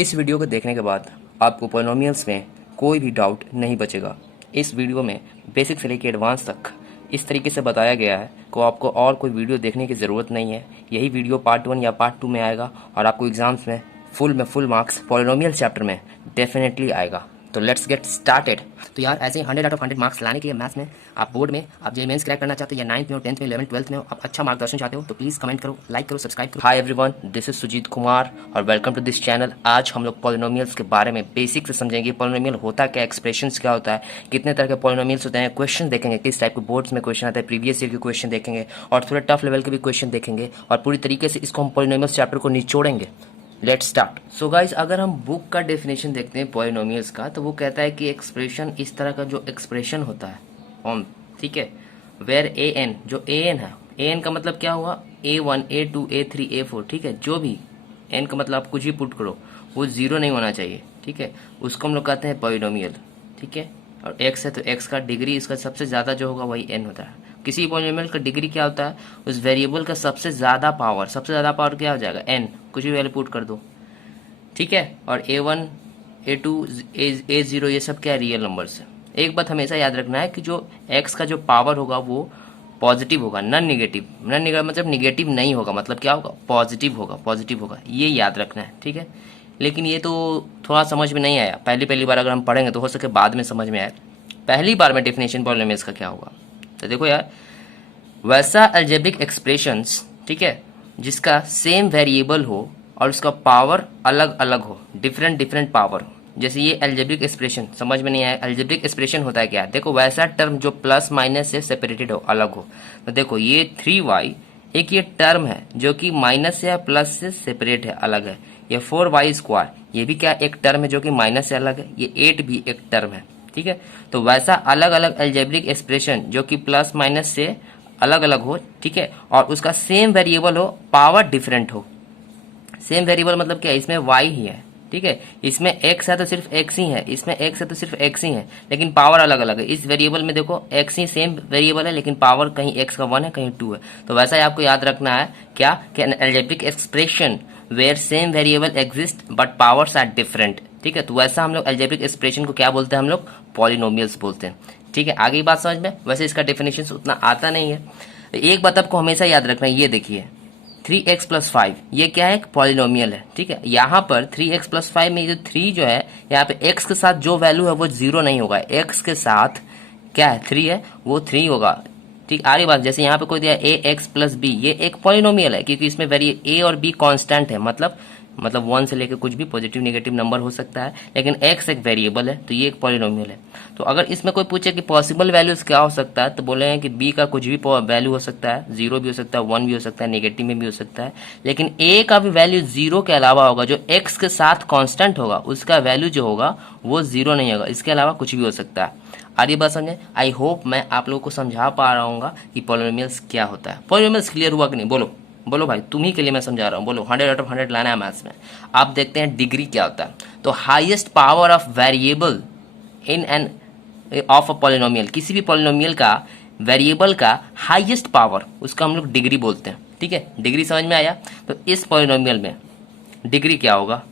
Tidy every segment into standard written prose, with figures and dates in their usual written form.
इस वीडियो को देखने के बाद आपको पॉलिनोमियल्स में कोई भी डाउट नहीं बचेगा। इस वीडियो में बेसिक से लेकर एडवांस तक इस तरीके से बताया गया है कि आपको और कोई वीडियो देखने की ज़रूरत नहीं है। यही वीडियो पार्ट 1 या पार्ट 2 में आएगा और आपको एग्जाम्स में फुल मार्क्स पॉलिनोमियल चैप्टर में डेफिनेटली आएगा। तो लेट्स गेट स्टार्टेड। तो यार ऐसे 100 आउट ऑफ 100 मार्क्स लाने के लिए मैथ्स में आप बोर्ड में आप जे मेंस क्रैक करना चाहते हो या 9th में हो 10th में 11th 12th में हो, आप अच्छा मार्गदर्शन चाहते हो तो प्लीज़ कमेंट करो, लाइक करो, सब्सक्राइब करो। Hi everyone, this is Sujeet Kumar और वेलकम टू दिस चैनल। आज हम लोग पॉलिनोमियल्स के बारे में बेसिक से समझेंगे। पॉलिनोमियल होता क्या, एक्सप्रेशंस क्या होता है, कितने तरह के पॉलिनोमियल्स होते हैं, क्वेश्चन देखेंगे किस टाइप के बोर्ड्स में क्वेश्चन आता है, प्रीवियस ईयर के क्वेश्चन देखेंगे और थोड़े टफ लेवल के भी क्वेश्चन देखेंगे और पूरी तरीके से इसको हम पॉलिनोमियल्स चैप्टर को निचोड़ेंगे। Let's start. सो गाइज, अगर हम बुक का डेफिनेशन देखते हैं पॉलिनोमियल्स का तो वो कहता है कि एक्सप्रेशन इस तरह का जो एक्सप्रेशन होता है ऑन, ठीक है, वेयर ए एन, जो ए एन है, ए एन का मतलब क्या हुआ, A1 A2 A3 A4, ठीक है, जो भी एन का मतलब आप कुछ भी पुट करो वो जीरो नहीं होना चाहिए, ठीक है, उसको हम लोग कहते हैं पॉलिनोमियल, ठीक है। और एक्स है तो एक्स का डिग्री इसका सबसे ज़्यादा जो होगा वही एन होता है। किसी पॉलिनोमियल का डिग्री क्या होता है, उस वेरिएबल का सबसे ज़्यादा पावर क्या हो जाएगा, एन, कुछ भी वैल्यू पुट कर दो, ठीक है। और A1 A2 A0 ये सब क्या रियल नंबर्स है। एक बात हमेशा याद रखना है कि जो x का जो पावर होगा वो पॉजिटिव होगा, नॉन निगेटिव मतलब निगेटिव नहीं होगा, मतलब क्या होगा, पॉजिटिव होगा, ये याद रखना है, ठीक है। लेकिन ये तो थोड़ा समझ में नहीं आया, पहली बार अगर हम पढ़ेंगे तो हो सके बाद में समझ में आए। पहली बार में डेफिनेशन पॉलिनोमियल्स का क्या होगा, तो देखो यार, वैसा अलजेब्रिक एक्सप्रेशंस, ठीक है, जिसका सेम वेरिएबल हो और उसका पावर अलग अलग हो, डिफरेंट पावर हो। जैसे ये अलजेब्रिक एक्सप्रेशन समझ में नहीं आया, अलजेब्रिक एक्सप्रेशन होता है क्या, देखो वैसा टर्म जो प्लस माइनस से सेपरेटेड हो, अलग हो। तो देखो ये 3y एक ये टर्म है जो कि माइनस या प्लस से सेपरेट है, अलग है। ये 4y स्क्वायर ये भी क्या एक टर्म है जो कि माइनस से अलग है। ये 8 भी एक टर्म है, ठीक है। तो वैसा अलग अलग अलजेब्रिक एक्सप्रेशन जो कि प्लस माइनस से अलग अलग हो, ठीक है, और उसका सेम वेरिएबल हो, पावर डिफरेंट हो। सेम वेरिएबल मतलब क्या, इसमें y ही है, ठीक है, इसमें x है तो सिर्फ x ही है, इसमें x है तो सिर्फ x ही है, लेकिन पावर अलग अलग है। इस वेरिएबल में देखो x ही सेम वेरिएबल है लेकिन पावर कहीं x का 1 है कहीं 2 है। तो वैसा ही आपको याद रखना है क्या, कि an algebraic expression where same variable exist but powers are different, ठीक है। तो वैसा हम लोग अलजेब्रिक एक्सप्रेशन को क्या बोलते हैं, हम लोग पॉलिनोमियल्स बोलते हैं, ठीक है। आगे बात समझ में, वैसे इसका डेफिनेशन उतना आता नहीं है। एक बात आपको हमेशा याद रखना है, ये देखिए 3x + 5 ये क्या है, एक पॉलिनोमियल है, ठीक है। यहाँ पर 3x + 5 में जो 3 जो है, यहाँ पे x के साथ जो वैल्यू है वो जीरो नहीं होगा, x के साथ क्या है 3 है वो 3 होगा, ठीक। आगे बात, जैसे यहाँ पे कोई दिया ax + b, ये एक पॉलिनोमियल है क्योंकि इसमें वेरी a और b कांस्टेंट है, मतलब 1 से लेकर कुछ भी पॉजिटिव नेगेटिव नंबर हो सकता है, लेकिन x एक वेरिएबल है तो ये एक पॉलिनोमियल है। तो अगर इसमें कोई पूछे कि पॉसिबल वैल्यूज क्या हो सकता है, तो बोले हैं कि b का कुछ भी वैल्यू हो सकता है, 0 भी हो सकता है, 1 भी हो सकता है, नेगेटिव में भी हो सकता है, लेकिन a का भी वैल्यू 0 के अलावा होगा, जो x के साथ कांस्टेंट होगा उसका वैल्यू जो होगा वो 0 नहीं होगा, इसके अलावा कुछ भी हो सकता है। आगे बात समझे, आई होप मैं आप लोगों को समझा पा रहा हूँ कि पॉलिनोमियल्स क्या होता है। पॉलिनोमियल्स क्लियर हुआ कि नहीं, बोलो बोलो भाई, तुम्ही के लिए मैं समझा रहा हूँ, बोलो 100 आउट ऑफ 100 लाना है मैथ्स में। आप देखते हैं डिग्री क्या होता है, तो highest power of variable in an of a polynomial, किसी भी पॉलिनोमियल का वेरिएबल का हाईएस्ट पावर उसका हम लोग डिग्री बोलते हैं, ठीक है। डिग्री समझ में आया। तो इस पॉलिनोमियल में डिग्री क्या होगा,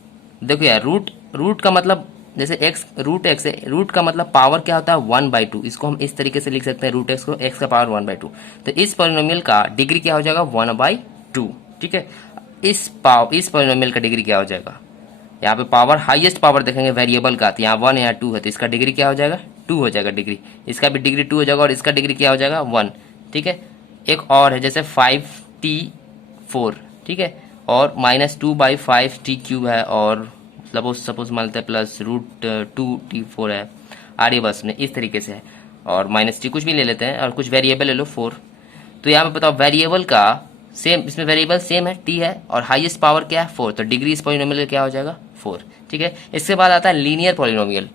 देखो यार, रूट का मतलब जैसे x √x है, रूट का मतलब पावर क्या होता है 1/2, इसको हम इस तरीके से लिख सकते हैं, √x को x का पावर 1/2। तो इस पॉलिनोमियल का डिग्री क्या हो जाएगा 1/2, ठीक है। इस पॉलिनोमियल का डिग्री क्या हो जाएगा, यहाँ पे पावर हाईएस्ट पावर देखेंगे वेरिएबल का, तो यहाँ 1 या 2 है तो इसका डिग्री क्या हो जाएगा 2 हो जाएगा डिग्री, इसका भी डिग्री 2 हो जाएगा और इसका डिग्री क्या हो जाएगा 1, ठीक है। एक और है जैसे 5t4, ठीक है, और -2/5t³ है, और सपोज मान लेते हैं +√2t4 है, आगे बस में इस तरीके से है, और -t कुछ भी ले लेते हैं और कुछ वेरिएबल ले लो 4। तो यहाँ पे बताओ वेरिएबल का सेम, इसमें वेरिएबल सेम है t है और हाईएस्ट पावर क्या है 4, तो डिग्री इस पॉलिनोमियल का क्या हो जाएगा 4, ठीक है। इसके बाद आता है लीनियर पॉलिनोमियल।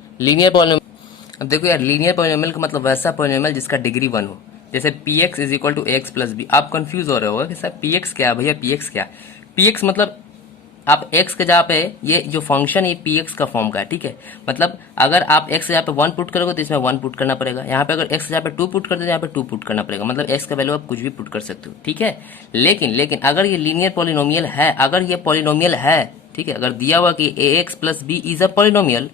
अब देखो यार, लीनियर पॉलिनोमियल का मतलब वैसा पॉलिनोमियल जिसका डिग्री 1 हो, जैसे px = x + b। आप कंफ्यूज हो रहे होगा कि सर px क्या है भैया, px क्या, px मतलब आप x के जहाँ पे ये जो फंक्शन है px का फॉर्म का है, ठीक है। मतलब अगर आप x यहाँ पे 1 पुट करोगे तो इसमें 1 पुट करना पड़ेगा, यहाँ पे अगर x यहाँ पे 2 पुट कर दो तो यहाँ पे 2 पुट करना पड़ेगा, मतलब x का वैल्यू आप कुछ भी पुट कर सकते हो, ठीक है। लेकिन अगर ये लीनियर पॉलिनोमियल है, अगर ये पॉलिनोमियल है ठीक है, अगर दिया हुआ कि a x plus b is a polynomial,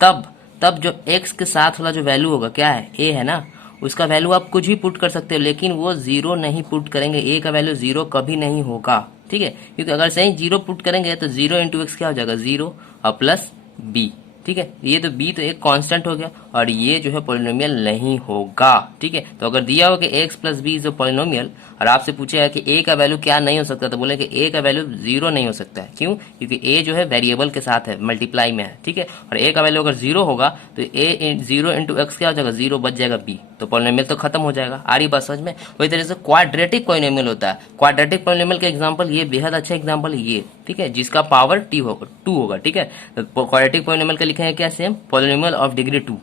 तब जो x के साथ वाला जो वैल्यू होगा क्या है, a है ना, उसका वैल्यू आप कुछ भी पुट कर सकते हो, लेकिन वो जीरो नहीं पुट करेंगे, a का वैल्यू जीरो कभी नहीं होगा। ठीक है, क्योंकि अगर सही जीरो पुट करेंगे तो जीरो इंटू एक्स क्या हो जाएगा, जीरो और प्लस बी। ठीक है, ये तो b तो एक कांस्टेंट हो गया और ये जो है पॉलिनोमियल नहीं होगा। ठीक है, तो अगर दिया हो कि x plus b is a polynomial और आपसे पूछा है कि a का वैल्यू क्या नहीं हो सकता, तो बोले कि a का वैल्यू जीरो नहीं हो सकता है। क्यों? क्योंकि a जो है वेरिएबल के साथ है, मल्टीप्लाई में है। ठीक है, और a का वैल्यू अगर जीरो होगा तो a जीरो इंटू एक्स क्या हो जाएगा, जीरो बच जाएगा b, तो पॉलिनोमियल तो खत्म हो जाएगा। आ रही बात समझ में? वही तरह से क्वाड्रेटिक पॉलिनोमियल होता है। क्वाड्रेटिक पॉलिनोमियल का एग्जांपल ये बेहद अच्छा एग्जांपल है ये, ठीक है, जिसका पावर टी होगा, 2 होगा। ठीक है, तो क्वाड्रेटिक पॉलिनोमियल का लिखेंगे क्या, same polynomial of degree 2।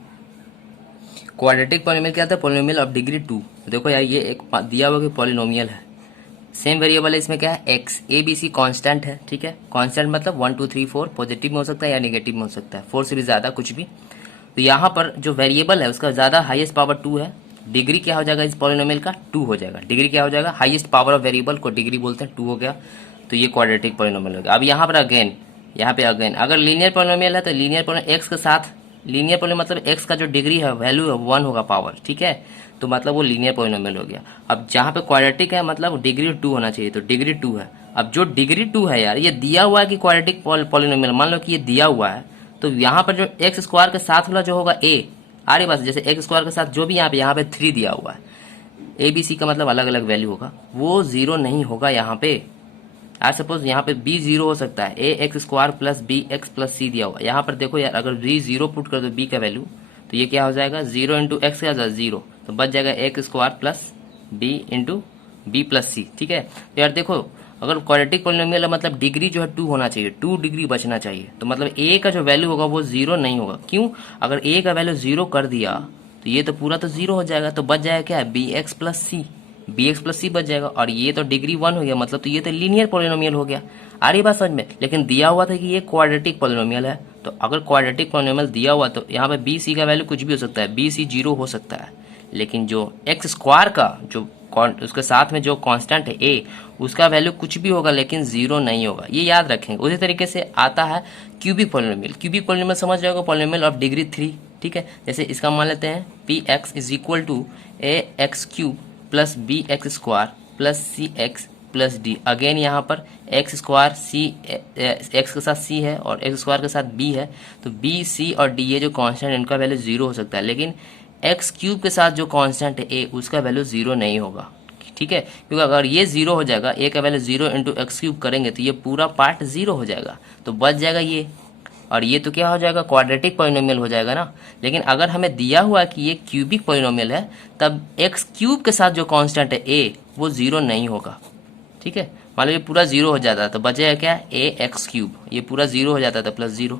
Quadratic polynomial क्या था, पॉलिनोमियल ऑफ डिग्री 2। देखो यार ये एक दिया हुआ कि पॉलिनोमियल है, सेम वेरिएबल है, इसमें क्या है x, a b c constant है। ठीक है, कांस्टेंट मतलब 1 2 3 4 पॉजिटिव में हो सकता है या नेगेटिव में हो सकता है, 4 से भी ज्यादा कुछ भी। तो यहाँ पर जो वेरिएबल है उसका ज्यादा हाईएस्ट पावर 2 है, डिग्री क्या हो जाएगा इस पॉलिनोमियल का, 2 हो जाएगा। डिग्री क्या हो जाएगा, हाईएस्ट पावर ऑफ वेरिएबल को डिग्री बोलते हैं, 2 हो गया, तो ये क्वाड्रेटिक पॉलिनोमियल हो गया। अब यहाँ पर अगेन, यहाँ पे अगेन अगर लीनियर पॉलिनोमियल है तो लीनियर पॉलिनोमियल एक्स के साथ, लीनियर पॉलिनोमियल मतलब एक्स का जो डिग्री है वैल्यू है 1 होगा पावर। ठीक है, तो मतलब वो लीनियर पॉलिनोमियल हो गया। अब जहाँ पे क्वाड्रेटिक है मतलब डिग्री 2 होना चाहिए, तो डिग्री 2 है। अब जो डिग्री 2 है यार, ये दिया हुआ है कि क्वाड्रेटिक पॉलिनोमियल, मान लो कि ये दिया हुआ है, तो यहाँ पर जो एक्स स्क्वायर के साथ वाला जो होगा ए, आ रही बात, जैसे एक्स स्क्वायर के साथ जो भी यहाँ पे 3 दिया हुआ है, ए बी सी का मतलब अलग अलग वैल्यू होगा, वो जीरो नहीं होगा यहाँ पे। आज सपोज यहाँ पे b जीरो हो सकता है, a x square plus B x plus c दिया हुआ। यहाँ पर देखो यार, अगर b जीरो पुट कर दो b का वैल्यू, तो ये क्या हो जाएगा, जीरो इंटू एक्स क्या हो जाएगा, जीरो, तो बच जाएगा x square plus b into b plus c. ठीक है, तो यार देखो, अगर क्वाड्रेटिक पॉलिनोमियल मतलब डिग्री जो है 2 होना चाहिए, 2 डिग्री बचना चाहिए, तो मतलब a का जो वैल्यू होगा वो जीरो नहीं होगा। क्यों? अगर a का वैल्यू जीरो कर दिया तो ये तो पूरा तो जीरो हो जाएगा, तो बच जाएगा क्या, बी एक्स प्लस सी, बी एक्स प्लस सी बच जाएगा, और ये तो डिग्री 1 हो गया, मतलब तो ये तो लीनियर पॉलिनोमियल हो गया। आ रही बात समझ में? लेकिन दिया हुआ था कि ये क्वाड्रेटिक पॉलिनोमियल है, तो अगर क्वाड्रेटिक पॉलिनोमियल दिया हुआ तो यहाँ पे बी सी का वैल्यू कुछ भी हो सकता है, बी सी जीरो हो सकता है, लेकिन जो एक्स स्क्वायर का जो उसके साथ में जो कांस्टेंट है ए, उसका वैल्यू कुछ भी होगा लेकिन जीरो नहीं होगा, ये याद रखेंगे। उसी तरीके से आता है क्यूबिक पॉलिनोमियल। क्यूबिक पॉलिनोमियल समझ जाओगे, पॉलिनोमियल ऑफ डिग्री 3। ठीक है, जैसे इसका मान लेते हैं p x is equal to a x cube plus B x square plus c x plus d. Again यहाँ पर एक्स स्क्वायर सी, एक्स के साथ सी है और एक्स स्क्वायर के साथ बी है, तो बी सी और डी ये जो कांस्टेंट इनका वैल्यू जीरो हो सकता है, लेकिन एक्स क्यूब के साथ जो कांस्टेंट है ए, उसका वैल्यू जीरो नहीं होगा। ठीक है, क्योंकि अगर ये जीरो हो जाएगा, ए का value zero into x cube करेंगे तो ये पूरा पार्ट जीरो हो जाएगा, तो बच जाएगा ये, और ये तो क्या हो जाएगा, क्वाड्रेटिक पॉलिनोमियल हो जाएगा ना। लेकिन अगर हमें दिया हुआ कि ये क्यूबिक पॉलिनोमियल है, तब एक्स क्यूब के साथ जो कांस्टेंट है ए, वो जीरो नहीं होगा। ठीक है, मान लो ये पूरा जीरो हो जाता है तो बचेगा क्या, ए एक्स क्यूब, ये पूरा जीरो हो जाता था प्लस जीरो,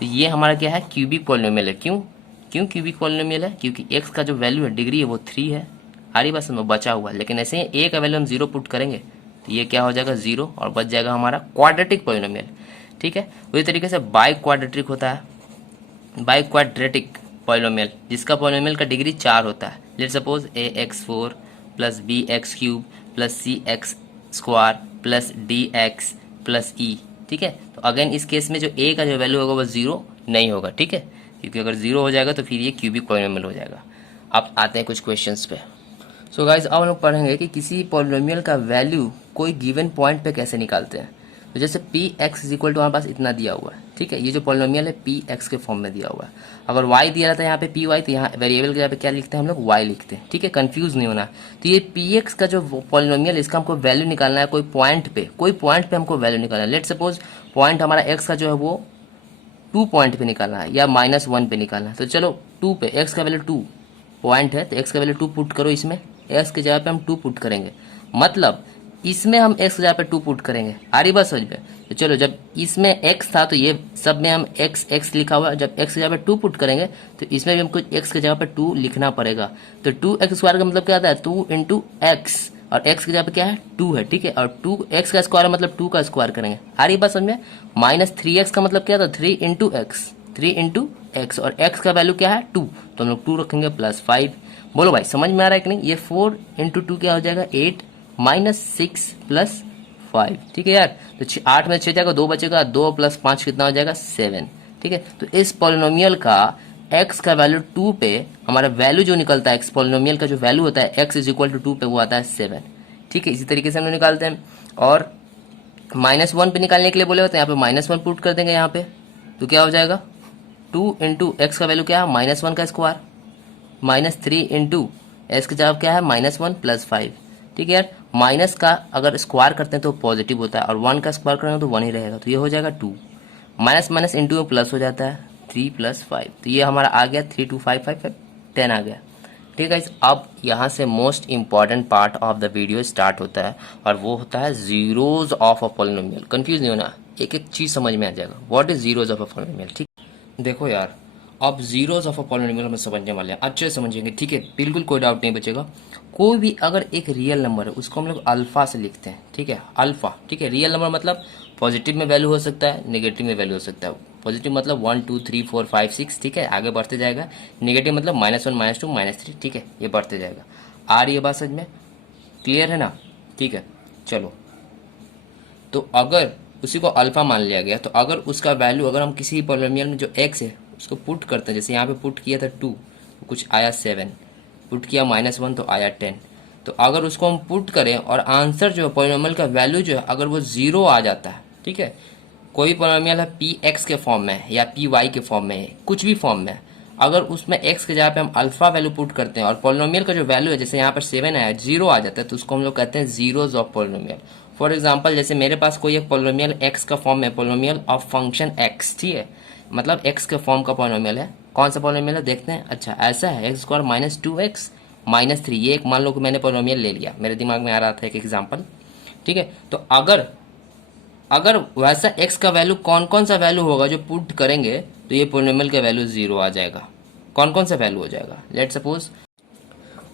तो ये हमारा क्या है, क्यूबिक पॉलिनोमियल है। क्यों क्यूबिक पॉलिनोमियल है? क्योंकि एक्स का जो वैल्यू है डिग्री है वो 3 है, आ रही बस में बचा हुआ है, लेकिन ऐसे ही ए का वैल्यू हम जीरो पुट करेंगे तो ये क्या हो जाएगा, जीरो, और बच जाएगा हमारा क्वाड्रेटिक पॉलिनोमियल। ठीक है, उसी तरीके से बाई क्वाड्रेटिक होता है, बाई क्वाड्रेटिक पॉलिनोमियल जिसका पॉलिनोमियल का डिग्री 4 होता है। Let suppose a x 4 plus B x cube plus c x square plus d x plus e. ठीक है, तो अगेन इस केस में जो ए का जो वैल्यू होगा वो जीरो नहीं होगा। ठीक है, क्योंकि अगर जीरो हो जाएगा तो फिर ये क्यूबिक पॉलिनोमियल हो जाएगा। अब आते हैं कुछ क्वेश्चंस पे। सो गाइस, अब हम लोग पढ़ेंगे कि किसी पॉलिनोमियल का वैल्यू कोई गिवन पॉइंट पे कैसे निकालते हैं। तो जैसे p x is equal to हमारे पास इतना दिया हुआ है। ठीक है, ये जो पॉलिनोमियल है पी एक्स के फॉर्म में दिया हुआ है। अगर वाई दिया रहता है यहाँ पे पी वाई, तो यहाँ वेरिएबल के यहाँ पे क्या लिखते हैं हम लोग, वाई लिखते हैं। ठीक है, कंफ्यूज नहीं होना। तो ये पी एक्स का जो पॉलिनोमियल, इसका हमको वैल्यू निकालना है कोई पॉइंट पे, कोई पॉइंट पे हमको वैल्यू निकालना है। लेट सपोज पॉइंट हमारा एक्स का जो है वो 2 पॉइंट पे निकालना है या -1 पे निकालना है। तो चलो 2 पे, एक्स का वैल्यू 2 पॉइंट है तो एक्स का वैल्यू 2 पुट करो, इसमें एक्स की जगह पे हम 2 पुट करेंगे, मतलब इसमें हम एक्स की जगह पे 2 पुट करेंगे। आ रही बात समझ में? तो चलो, जब इसमें एक्स था तो ये सब में हम एक्स एक्स लिखा हुआ है, जब एक्स की जगह पे 2 पुट करेंगे तो इसमें भी हमको एक्स की जगह पे 2 लिखना पड़ेगा। तो 2x स्क्वायर का मतलब क्या आता है, 2 इंटू एक्स, और एक्स की जगह पे क्या है, 2 है। ठीक है, और 2 एक्स का स्क्वायर मतलब 2 का स्क्वायर करेंगे। आ रही बात समझ में? -3x का मतलब क्या था, 3 इंटू एक्स, 3 इंटू एक्स, और एक्स का वैल्यू क्या है, 2, तो हम लोग 2 रखेंगे प्लस 5। बोलो भाई समझ में आ रहा है कि नहीं? ये 4 इंटू 2 क्या हो जाएगा, 8 -6 प्लस 5, ठीक है यार। तो 8 में 6 जाएगा, 2 बचेगा, 2 + 5 कितना हो जाएगा 7, ठीक है। तो इस पॉलिनोमियल का x का वैल्यू 2 पे हमारा वैल्यू जो निकलता है, एक्स पॉलिनोमियल का जो वैल्यू होता है x = 2 पे वो आता है 7, ठीक है। इसी तरीके से हम लोग निकालते हैं। और -1 पे निकालने के लिए बोले होते हैं, यहाँ पे -1 पुट कर देंगे यहाँ पे, तो क्या हो जाएगा 2 × x का वैल्यू क्या है -1 का स्क्वायर, -3 × x का जवाब क्या है -1 + 5, ठीक है यार। माइनस का अगर स्क्वायर करते हैं तो पॉजिटिव होता है, और 1 का स्क्वायर करेंगे तो 1 ही रहेगा, तो ये हो जाएगा 2। माइनस माइनस इंटू में प्लस हो जाता है 3 + 5, तो ये हमारा आ गया 3 2 5 5 5 10 आ गया, ठीक है। अब यहाँ से most important part of the video start होता है, और वो होता है zeros of a polynomial. Confuse नहीं होना, एक एक चीज़ समझ में आ जाएगा। What is zeros of a polynomial, ठीक। देखो यार, अब जीरोज ऑफ अ पॉलिनोमियल हम समझने वाले हैं, अच्छे से समझेंगे, ठीक है, बिल्कुल कोई डाउट नहीं बचेगा। कोई भी अगर एक रियल नंबर है उसको हम लोग अल्फा से लिखते हैं, ठीक है, अल्फा, ठीक है। रियल नंबर मतलब पॉजिटिव में वैल्यू हो सकता है, नेगेटिव में वैल्यू हो सकता है। पॉजिटिव मतलब 1 2 3 4 5 6, ठीक है, आगे बढ़ते जाएगा। नेगेटिव मतलब -1 -2 -3, ठीक है, ये बढ़ते जाएगा। आ रही है बात समझ में, क्लियर है ना, ठीक है। चलो, तो अगर उसी को अल्फा मान लिया गया, तो अगर उसका वैल्यू अगर हम किसी पॉलिनोमियल में जो x है उसको पुट करते हैं, जैसे यहाँ पे पुट किया था 2, कुछ आया 7, पुट किया -1 तो आया 10। तो अगर उसको हम पुट करें और आंसर जो है पॉलिनोमियल का वैल्यू जो है अगर वो 0 आ जाता है, ठीक है, कोई पॉलिनोमियल है px के फॉर्म में है या py के फॉर्म में है, कुछ भी फॉर्म में है, अगर उसमें x के जगह पे हम अल्फा वैल्यू पुट करते हैं और पॉलिनोमियल का जो वैल्यू है, जैसे यहाँ पर 7 आया, 0 आ जाता है, तो उसको हम लोग कहते हैं zeros of polynomial. For example, जैसे मेरे पास कोई एक पॉलिनोमियल x का फॉर्म है, पॉलिनोमियल ऑफ फंक्शन x, ठीक है, मतलब x के फॉर्म का पॉलिनोमियल है। कौन सा पॉलिनोमियल है देखते हैं। अच्छा, ऐसा है x² - 2x - 3, ये एक मान लो कि मैंने पॉलिनोमियल ले लिया, मेरे दिमाग में आ रहा था एक एग्जाम्पल, ठीक है। तो अगर वैसा x का वैल्यू कौन कौन सा वैल्यू होगा जो पुट करेंगे तो ये पॉलिनोमियल का वैल्यू 0 आ जाएगा। कौन कौन सा वैल्यू हो जाएगा, let suppose.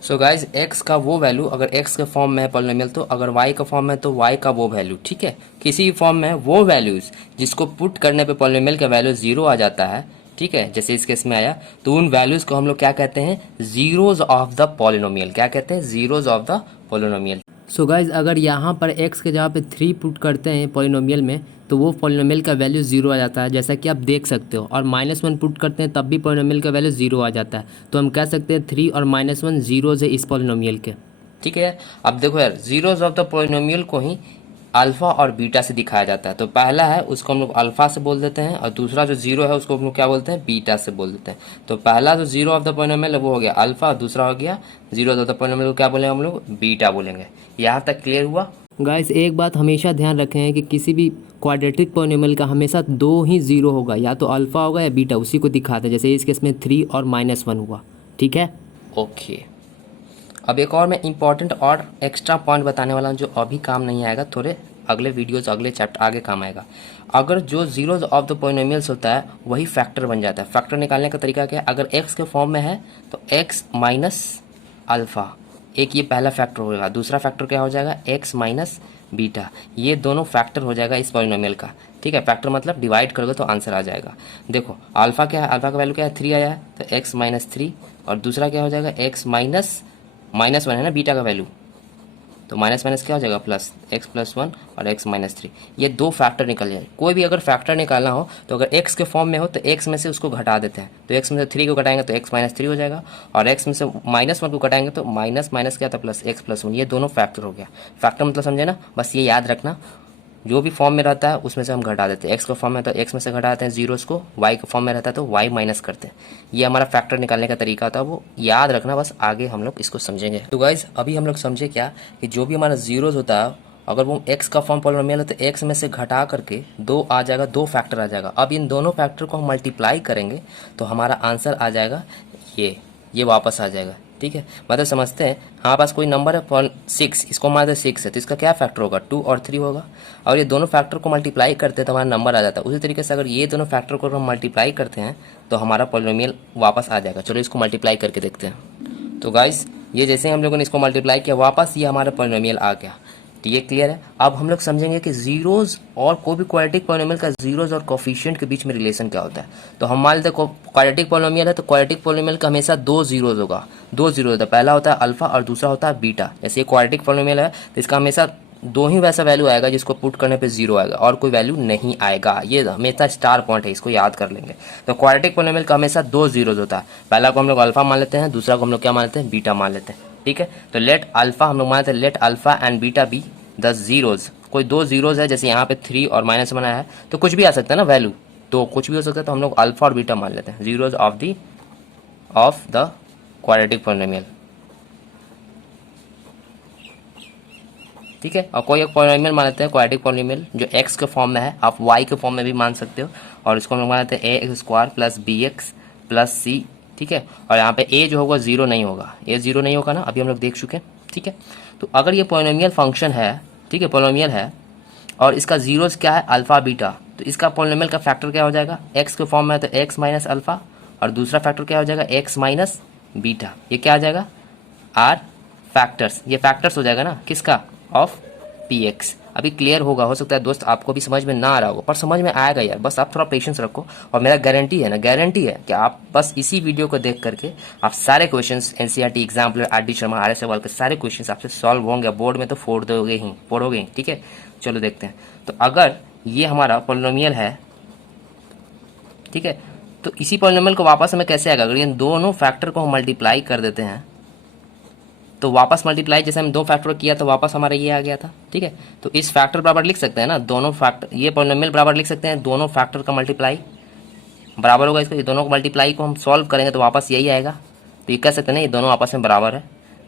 So guys, x का वो वैल्यू अगर x के फॉर्म में है पॉलिनोमियल, तो अगर y का फॉर्म है तो y का वो वैल्यू, ठीक है, किसी भी फॉर्म में है वो वैल्यूज जिसको पुट करने पे पॉलिनोमियल का वैल्यू 0 आ जाता है, ठीक है, जैसे इस केस में आया, तो उन वैल्यूज को हम लोग क्या कहते हैं, जीरोज ऑफ द पॉलिनोमियल। क्या कहते हैं, zeros of the polynomial. So guys, अगर यहाँ पर x के जगह पे 3 पुट करते हैं पॉलिनोमियल में, तो वो पॉलिनोमियल का वैल्यू 0 आ जाता है, जैसा कि आप देख सकते हो। और -1 पुट करते हैं तब भी पॉलिनोमियल का वैल्यू 0 आ जाता है। तो हम कह सकते हैं 3 और -1 जीरोज है इस पॉलिनोमियल के, ठीक है। अब देखो यार, जीरोज ऑफ द पॉलिनोमियल को ही अल्फा और बीटा से दिखाया जाता है। तो पहला है उसको हम लोग अल्फा से बोल देते हैं, और दूसरा जो 0 है उसको हम लोग क्या बोलते हैं, बीटा से बोल देते हैं। तो पहला जो 0 ऑफ द पॉलिनोमियल है वो हो गया अल्फा, और दूसरा हो गया 0 ऑफ द पॉलिनोमियल को क्या बोलेंगे हम लोग, बीटा बोलेंगे। यहाँ तक क्लियर हुआ। गाइस, एक बात हमेशा ध्यान रखें कि किसी भी क्वाड्रेटिक पॉलिनोमियल का हमेशा 2 ही 0 होगा, या तो अल्फा होगा या बीटा, उसी को दिखाते हैं। जैसे इस केस में 3 और -1 हुआ, ठीक है, ओके। अब एक और मैं इंपॉर्टेंट और एक्स्ट्रा पॉइंट बताने वाला हूँ जो अभी काम नहीं आएगा, थोड़े अगले वीडियोस अगले चैप्टर आगे काम आएगा। अगर जो जीरोज ऑफ द पॉलिनोमियल्स होता है वही फैक्टर बन जाता है। फैक्टर निकालने का तरीका क्या है, अगर x के फॉर्म में है तो x - अल्फा, एक ये पहला फैक्टर होगा। दूसरा फैक्टर क्या हो जाएगा, x - बीटा, ये दोनों फैक्टर हो जाएगा इस पॉलिनोमियल का, ठीक है। फैक्टर मतलब डिवाइड करोगे तो आंसर आ जाएगा। देखो अल्फा क्या है, अल्फा का वैल्यू क्या है, 3 आया है, तो x - 3, और दूसरा क्या हो जाएगा, x -1 है ना बीटा का वैल्यू, तो माइनस माइनस क्या हो जाएगा प्लस, x + 1 और x - 3, ये दो फैक्टर निकल जाए। कोई भी अगर फैक्टर निकालना हो तो अगर x के फॉर्म में हो तो x में से उसको घटा देते हैं, तो x में से 3 को घटाएंगे तो x - 3 हो जाएगा, और x में से -1 को घटाएंगे तो माइनस माइनस क्या था प्लस, x + 1, ये दोनों फैक्टर हो गया। फैक्टर मतलब समझे ना, बस ये याद रखना, जो भी फॉर्म में रहता है उसमें से हम घटा देते हैं। x का फॉर्म में तो x में से घटाते हैं जीरोस को, y का फॉर्म में रहता है तो y माइनस करते हैं। ये हमारा फैक्टर निकालने का तरीका था, वो याद रखना, बस आगे हम लोग इसको समझेंगे। तो गाइज, अभी हम लोग समझे क्या कि जो भी हमारा जीरोस होता है अगर वो x का फॉर्म पॉलिनोमियल है तो x में से घटा करके 2 आ जाएगा, 2 फैक्टर आ जाएगा। अब इन दोनों फैक्टर को हम मल्टीप्लाई करेंगे तो हमारा आंसर आ जाएगा ये वापस आ जाएगा, ठीक है। मतलब समझते हैं, हमारे पास कोई नंबर है 6, इसको मान दे 6 है, तो इसका क्या फैक्टर होगा, 2 और 3 होगा, और ये दोनों फैक्टर को मल्टीप्लाई करते हैं तो हमारा नंबर आ जाता है। उसी तरीके से अगर ये दोनों फैक्टर को हम मल्टीप्लाई करते हैं तो हमारा पॉलिनोमियल वापस आ जाएगा। चलो इसको मल्टीप्लाई करके देखते हैं। तो गाइस, ये जैसे हम लोगों ने इसको मल्टीप्लाई किया वापस ये हमारा पॉलिनोमियल आ गया, तो ये क्लियर है। अब हम लोग समझेंगे कि जीरोज और कोई भी क्वाड्रेटिक पॉलिनोमियल का जीरोज और कोफिशिएंट के बीच में रिलेशन क्या होता है। तो हम मान लेते हैं क्वाड्रेटिक पॉलिनोमियल है तो क्वाड्रेटिक पॉलिनोमियल का हमेशा 2 जीरोज होगा, 2 जीरो होता है, पहला होता है अल्फा और दूसरा होता है बीटा। जैसे ये क्वाड्रेटिक पॉलिनोमियल है तो इसका हमेशा दो ही वैसा वैल्यू आएगा जिसको पुट करने पे जीरो आएगा और कोई वैल्यू नहीं आएगा। ये हमेशा स्टार पॉइंट है, इसको याद कर लेंगे। तो क्वाड्रेटिक पॉलिनोमियल का हमेशा दो जीरोज होता है। पहला को हम लोग अल्फा मान लेते हैं, दूसरा को हम लोग क्या मान लेते हैं, बीटा मान लेते हैं। ठीक है, तो लेट अल्फा हम लोग मान लेते हैं, let alpha and beta be the zeros. कोई दो जीरोज है, जैसे यहाँ पे 3 और माइनस बनाया है तो कुछ भी आ सकता है ना वैल्यू, तो कुछ भी हो सकता है। तो हम लोग अल्फा और बीटा मान लेते हैं, zeros of the quadratic polynomial. ठीक है, और कोई एक पॉलिनोमियल मान लेते हैं क्वाड्रेटिक पॉलिनोमियल जो x के फॉर्म में है, आप y के फॉर्म में भी मान सकते हो। और इसको हम लोग मान लेते हैं a x square plus B x plus c. ठीक है, और यहाँ पे a जो होगा जीरो नहीं होगा, a जीरो नहीं होगा ना, अभी हम लोग देख चुके हैं। ठीक है, तो अगर ये पॉलिनोमियल फंक्शन है, ठीक है, पॉलिनोमियल है और इसका जीरोस क्या है, अल्फा बीटा, तो इसका पॉलिनोमियल का फैक्टर क्या हो जाएगा, x के फॉर्म में है तो x माइनस अल्फा, और दूसरा फैक्टर क्या हो जाएगा, x माइनस बीटा। ये क्या आ जाएगा, आर फैक्टर्स, ये फैक्टर्स हो जाएगा ना किसका, ऑफ पी एक्स। अभी क्लियर होगा, हो सकता है दोस्त आपको भी समझ में ना आ रहा होगा, पर समझ में आएगा यार, बस आप थोड़ा पेशेंस रखो। और मेरा गारंटी है ना, गारंटी है कि आप बस इसी वीडियो को देख करके आप सारे questions NCERT exemplar RD. Sharma, RS. सवाल के सारे क्वेश्चंस आपसे सॉल्व होंगे, बोर्ड में तो फोड़ोगे ही। ठीक है, चलो देखते हैं। तो अगर ये हमारा पॉलिनोमियल है, ठीक है, तो इसी पॉलिनोमियल को वापस हमें कैसे आएगा, अगर इन दोनों फैक्टर को हम मल्टीप्लाई कर देते हैं तो वापस मल्टीप्लाई, जैसे हम दो फैक्टर किया तो वापस हमारा ये आ गया था। ठीक है, तो इस फैक्टर बराबर लिख सकते हैं ना, दोनों फैक्टर, ये पॉलिनोमियल बराबर लिख सकते हैं, दोनों फैक्टर का मल्टीप्लाई बराबर होगा इसको, ये दोनों को मल्टीप्लाई को हम सॉल्व करेंगे तो वापस यही आएगा। तो ये कह सकते हैं ना, ये दोनों आपस में बराबर है,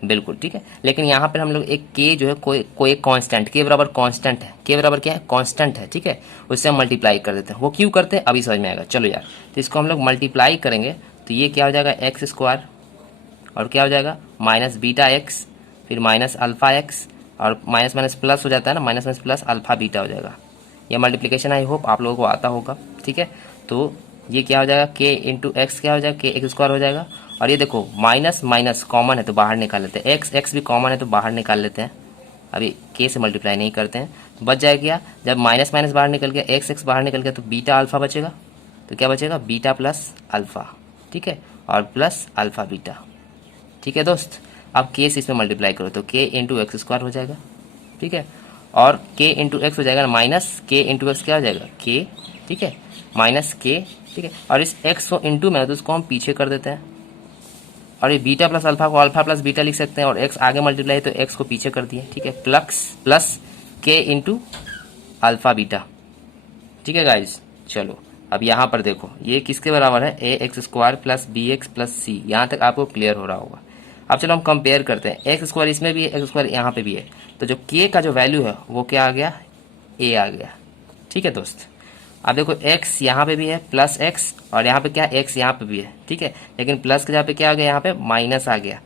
बिल्कुल। ठीक है, लेकिन यहाँ पर हम लोग एक के जो है कोई एक कांस्टेंट, के बराबर कांस्टेंट है, के बराबर क्या है, कांस्टेंट है। ठीक है, उससे हम मल्टीप्लाई कर देते हैं। वो क्यों करते हैं अभी समझ में आएगा। चलो यार, तो इसको हम लोग मल्टीप्लाई करेंगे तो ये क्या हो जाएगा, एक्स स्क्वायर, और क्या हो जाएगा, माइनस बीटा एक्स, फिर माइनस अल्फा एक्स, और माइनस माइनस प्लस हो जाता है ना, minus minus plus alpha beta हो जाएगा। यह मल्टीप्लिकेशन आई होप आप लोगों को आता होगा। ठीक है, तो ये क्या हो जाएगा, के इंटू एक्स क्या हो जाएगा, के एक्स स्क्वायर हो जाएगा। और ये देखो माइनस माइनस कॉमन है तो बाहर निकाल लेते हैं, एक्स एक्स भी कॉमन है तो बाहर निकाल लेते हैं। अभी के से मल्टीप्लाई नहीं करते हैं, बच जाएगा क्या, जब माइनस माइनस बाहर निकल गया, एक्स एक्स बाहर निकल गया तो बीटा अल्फा बचेगा। तो क्या बचेगा, बीटा प्लस अल्फा। ठीक है, और प्लस अल्फा बीटा। ठीक है दोस्त, अब के से इसमें मल्टीप्लाई करो तो के इंटू एक्स स्क्वायर हो जाएगा। ठीक है, और के इंटू एक्स हो जाएगा माइनस के इंटू एक्स क्या हो जाएगा, के। ठीक है, माइनस के। ठीक है, और इस एक्स को इंटू में तो उसको हम पीछे कर देते हैं, और ये बीटा प्लस अल्फा को अल्फा प्लस बीटा लिख सकते हैं, और एक्स आगे मल्टीप्लाई तो एक्स को पीछे कर दिए। ठीक है, प्लस के इंटू अल्फा बीटा। ठीक है गाइज, चलो अब यहाँ पर देखो ये किसके बराबर है, a x square plus B x plus c. यहाँ तक आपको क्लियर हो रहा होगा। अब चलो हम कंपेयर करते हैं, एक्स स्क्वायर इसमें भी है, एक्स स्क्वायर यहाँ पे भी है, तो जो के का जो वैल्यू है वो क्या आ गया, ए आ गया। ठीक है दोस्त, अब देखो एक्स यहाँ पे भी है प्लस एक्स, और यहाँ पे क्या, एक्स यहाँ पे भी है। ठीक है, लेकिन प्लस के जहाँ पे क्या आ गया, यहाँ पे माइनस आ गया।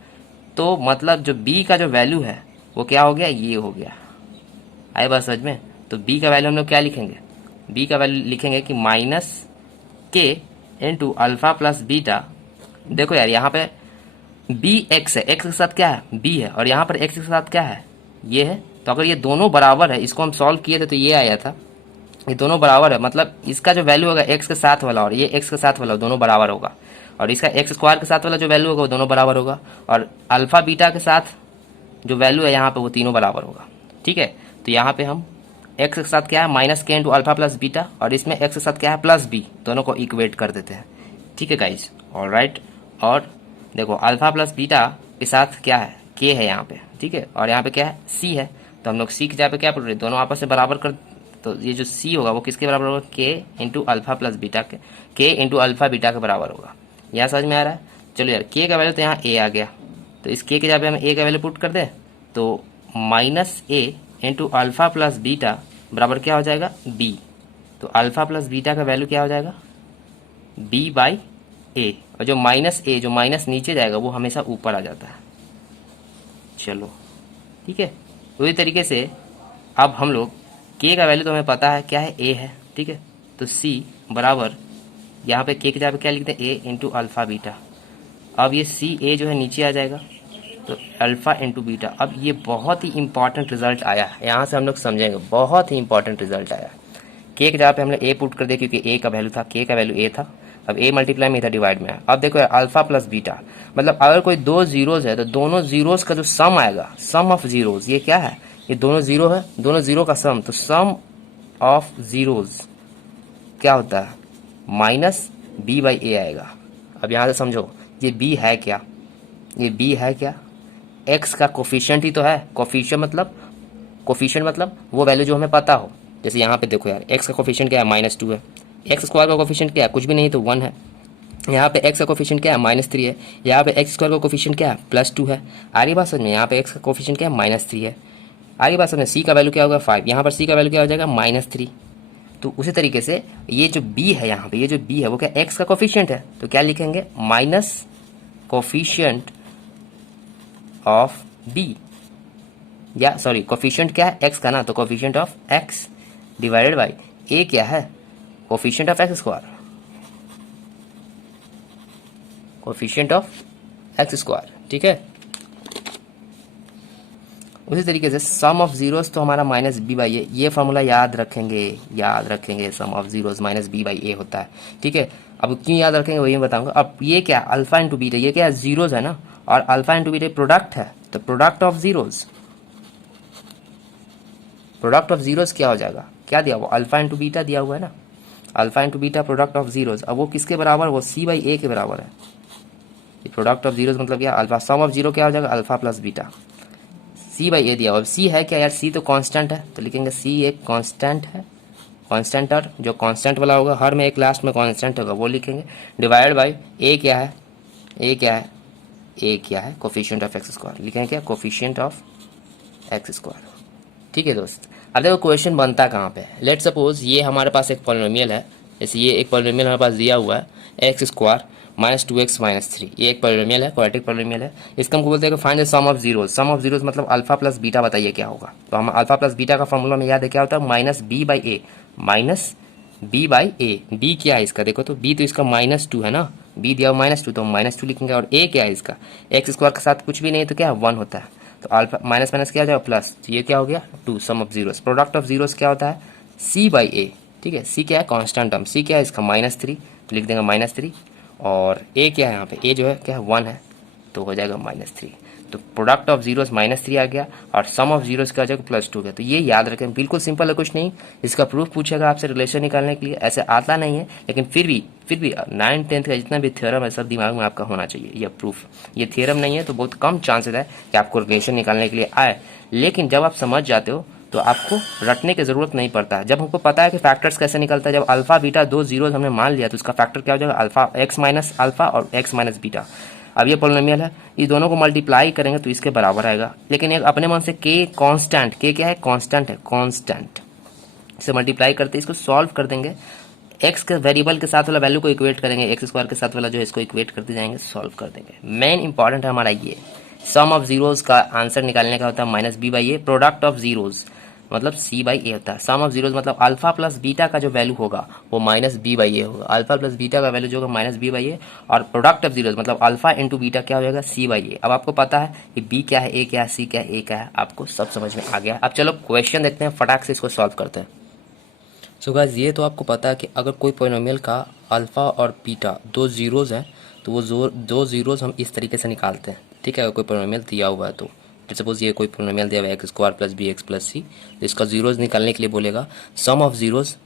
तो मतलब जो बी का जो वैल्यू है वो क्या हो गया, ये हो गया। आए बात समझ में। तो बी का वैल्यू हम लोग क्या लिखेंगे, बी का वैल्यू लिखेंगे कि माइनस के इंटू अल्फा प्लस बीटा। देखो यार यहाँ पे बी एक्स है, एक्स के साथ क्या है, बी है, और यहाँ पर एक्स के साथ क्या है, ये है। तो अगर ये दोनों बराबर है, इसको हम सॉल्व किए थे तो ये आया था, ये दोनों बराबर है, मतलब इसका जो वैल्यू होगा एक्स के साथ वाला और ये एक्स के साथ वाला दोनों बराबर होगा, और इसका एक्स स्क्वायर के साथ वाला जो वैल्यू होगा वो दोनों बराबर होगा, और अल्फा बीटा के साथ जो वैल्यू है यहाँ पे वो तीनों बराबर होगा। ठीक है, तो यहाँ पे हम एक्स के साथ क्या है, माइनस के इंटू अल्फा प्लस बीटा, और इसमें एक्स के साथ क्या है, प्लस बी, दोनों को इक्वेट कर देते हैं। ठीक है गाइज, ऑलराइट। और देखो अल्फा प्लस बीटा के साथ क्या है, के है यहाँ पे। ठीक है, और यहाँ पे क्या है, सी है, तो हम लोग सी के जगह पे क्या पढ़ रहे हैं, दोनों आपस में बराबर कर, तो ये जो सी होगा वो किसके बराबर होगा, के इंटू अल्फा प्लस बीटा के इंटू अल्फा बीटा के बराबर होगा। यहाँ समझ में आ रहा है। चलो यार, के का वैल्यू तो यहाँ ए आ गया, तो इस के जगह पे हम ए का वैल्यू पुट कर दें तो माइनस ए इंटू अल्फा प्लस बीटा बराबर क्या हो जाएगा, बी। तो अल्फा प्लस बीटा का वैल्यू क्या हो जाएगा, बी बाई ए, और जो माइनस ए, जो माइनस नीचे जाएगा वो हमेशा ऊपर आ जाता है। चलो ठीक है, तो इस तरीके से अब हम लोग के का वैल्यू तो हमें पता है क्या है, ए है। ठीक है, तो सी बराबर यहाँ पे के जगह पे क्या लिखते हैं, ए इंटू अल्फा बीटा। अब ये सी ए जो है नीचे आ जाएगा, तो अल्फा इंटू बीटा। अब ये बहुत ही इंपॉर्टेंट रिजल्ट आया है, यहाँ से हम लोग समझेंगे, बहुत ही इंपॉर्टेंट रिजल्ट आया है। के की जगह पे हमने ए पुट कर दिया क्योंकि ए का वैल्यू था, के का वैल्यू ए था, अब ए मल्टीप्लाई में था, डिवाइड में है। अब देखो अल्फा प्लस बीटा, मतलब अगर कोई दो जीरोज है तो दोनों जीरोज का जो सम आएगा, सम ऑफ जीरोज, ये क्या है, ये दोनों जीरो है, दोनों जीरो का सम, तो सम ऑफ जीरोज क्या होता है, माइनस बी बाई ए आएगा। अब यहाँ से समझो ये बी है क्या, ये बी है क्या, एक्स का कोफिशिएंट ही तो है। कोफिशिएंट मतलब वो वैल्यू जो हमें पता हो। जैसे यहाँ पे देखो यार, एक्स का कोफिशिएंट क्या है, -2 है। एक्स स्क्वायर का कोफिशिएंट क्या है, कुछ भी नहीं तो 1 है। यहाँ पे एक्स का कोफिशिएंट क्या है, -3 है। यहाँ पे एक्स स्क्वायर का कोफिशिएंट क्या है, +2 है। आगे बात समझ में, यहाँ पे एक्स का कोफिशिएंट क्या है, -3 है। आगे बात समझ में, सी का वैल्यू क्या होगा, 5। यहाँ पर सी का वैल्यू क्या हो जाएगा, -3। तो उसी तरीके से ये जो बी है, यहाँ पे ये जो बी है वो क्या, एक्स का कोफिशिएंट है, तो क्या लिखेंगे, माइनस कोफिशिएंट ऑफ बी, या सॉरी कोफिशिएंट क्या है, एक्स का ना, तो coefficient of X divided by A क्या है, coefficient of X square, coefficient of X square. ठीक है, उसी तरीके से सम ऑफ जीरोस तो हमारा माइनस बी बाई ए, ये फॉर्मूला याद रखेंगे, sum of zeros minus B by ए होता है। ठीक है, अब क्यों याद रखेंगे वही मैं बताऊंगा। अब ये क्या, अल्फा इंटू बीटा, ये क्या है, जीरोस है ना, और अल्फा इंटू बीटा प्रोडक्ट है, तो product of zeros, product of zeros क्या हो जाएगा, क्या दिया हुआ, अल्फा इंटू बीटा दिया हुआ है ना, alpha into beta product of zeros. अब वो किसके बराबर, वो सी बाई ए के बराबर है। प्रोडक्ट ऑफ जीरोस मतलब क्या, अल्फा, सम ऑफ जीरो क्या हो जाएगा, alpha plus beta, C by A दिया हुआ। अब सी है क्या यार, सी तो कांस्टेंट है, तो लिखेंगे सी एक कांस्टेंट है, कांस्टेंट, और जो कांस्टेंट वाला होगा हर में एक लास्ट में कांस्टेंट होगा वो लिखेंगे, डिवाइड बाई ए क्या है, कोफिशिएंट ऑफ एक्स स्क्वायर, लिखेंगे क्या, कोफिशिएंट ऑफ एक्स स्क्वायर। ठीक है दोस्त, अब देखो क्वेश्चन बनता कहाँ पे, लेट सपोज ये हमारे पास एक पॉलिनोमियल है, जैसे ये एक पॉलिनोमियल हमारे पास दिया हुआ है, एक्स स्क्वायर -2x -3, ये एक पॉलिनोमियल है, क्वाड्रेटिक पॉलिनोमियल है। इसका हमको बोलते हैं कि find the sum of zeros. Sum of zeros मतलब अल्फा प्लस बीटा, बताइए क्या होगा। तो हम अल्फा प्लस बीटा का फॉर्मूला में याद है क्या होता है, minus B by a, b क्या है इसका, देखो तो बी तो इसका -2 है ना, बी दिया हुआ -2, तो हम -2 लिखेंगे, और ए क्या है इसका, एक्स स्क्वायर के साथ कुछ भी नहीं तो क्या 1 होता है, तो अल्फा माइनस माइनस क्या हो जाएगा प्लस, तो ये क्या हो गया 2, sum of zeros. Product of zeros क्या होता है, सी बाई ए। ठीक है, सी क्या है, कांस्टेंट टर्म, सी क्या है इसका -3, तो लिख देंगे -3, और ए क्या है यहाँ पे, ए जो है क्या है 1 है, तो हो जाएगा -3। तो प्रोडक्ट ऑफ जीरोस -3 आ गया, और सम ऑफ जीरोस क्या हो जाएगा +2 गया। तो ये याद रखें, बिल्कुल सिंपल है, कुछ नहीं। इसका प्रूफ पूछेगा आपसे रिलेशन निकालने के लिए, ऐसे आता नहीं है, लेकिन फिर भी 9th 10th का जितना भी थ्योरम है सब दिमाग में आपका होना चाहिए। यह प्रूफ, ये थ्योरम नहीं है तो बहुत कम चांसेस है कि आपको रिलेशन निकालने के लिए आए, लेकिन जब आप समझ जाते हो तो आपको रटने की जरूरत नहीं पड़ता है। जब हमको पता है कि फैक्टर्स कैसे निकलता है, जब अल्फा बीटा दो जीरोस हमने मान लिया, तो उसका फैक्टर क्या हो जाएगा, अल्फा एक्स माइनस अल्फा और एक्स माइनस बीटा। अब ये पॉलिनोमियल है, ये दोनों को मल्टीप्लाई करेंगे तो इसके बराबर आएगा, लेकिन एक अपने मन से के कांस्टेंट, के क्या है, कांस्टेंट है, कांस्टेंट से मल्टीप्लाई करते इसको सॉल्व कर देंगे, एक्स के वेरिएबल के साथ वाला वैल्यू को इक्वेट करेंगे, एक्स स्क्वायर के साथ वाला जो है इसको इक्वेट करते जाएंगे, सॉल्व कर देंगे। मेन इंपॉर्टेंट है हमारा ये, सम ऑफ जीरोस का आंसर निकालने का होता है minus B by a, product of zeros मतलब सी बाई ए होता है, सम ऑफ जीरोस मतलब अल्फा प्लस बीटा का जो वैल्यू होगा वो माइनस बी बाई ए होगा, अल्फा प्लस बीटा का वैल्यू जो होगा माइनस बी बाई ए, और प्रोडक्ट ऑफ जीरोस मतलब अल्फा इंटू बीटा क्या हो जाएगा, सी बाई ए। अब आपको पता है कि बी क्या है, ए क्या है, सी क्या है, ए क्या है, आपको सब समझ में आ गया। अब चलो क्वेश्चन देखते हैं, फटाक से इसको सॉल्व करते हैं। सो गाइस, ये तो आपको पता है कि अगर कोई पॉलिनोमियल का अल्फा और बीटा दो जीरोस हैं तो वो दो जीरोस हम इस तरीके से निकालते हैं। ठीक है, अगर कोई पॉलिनोमियल दिया हुआ है तो सपोज ये कोई पॉलिनोमियल दिया हुआ है x square plus B x plus C, तो इसका जीरोस निकालने के लिए बोलेगा सम ऑफ जीरोस,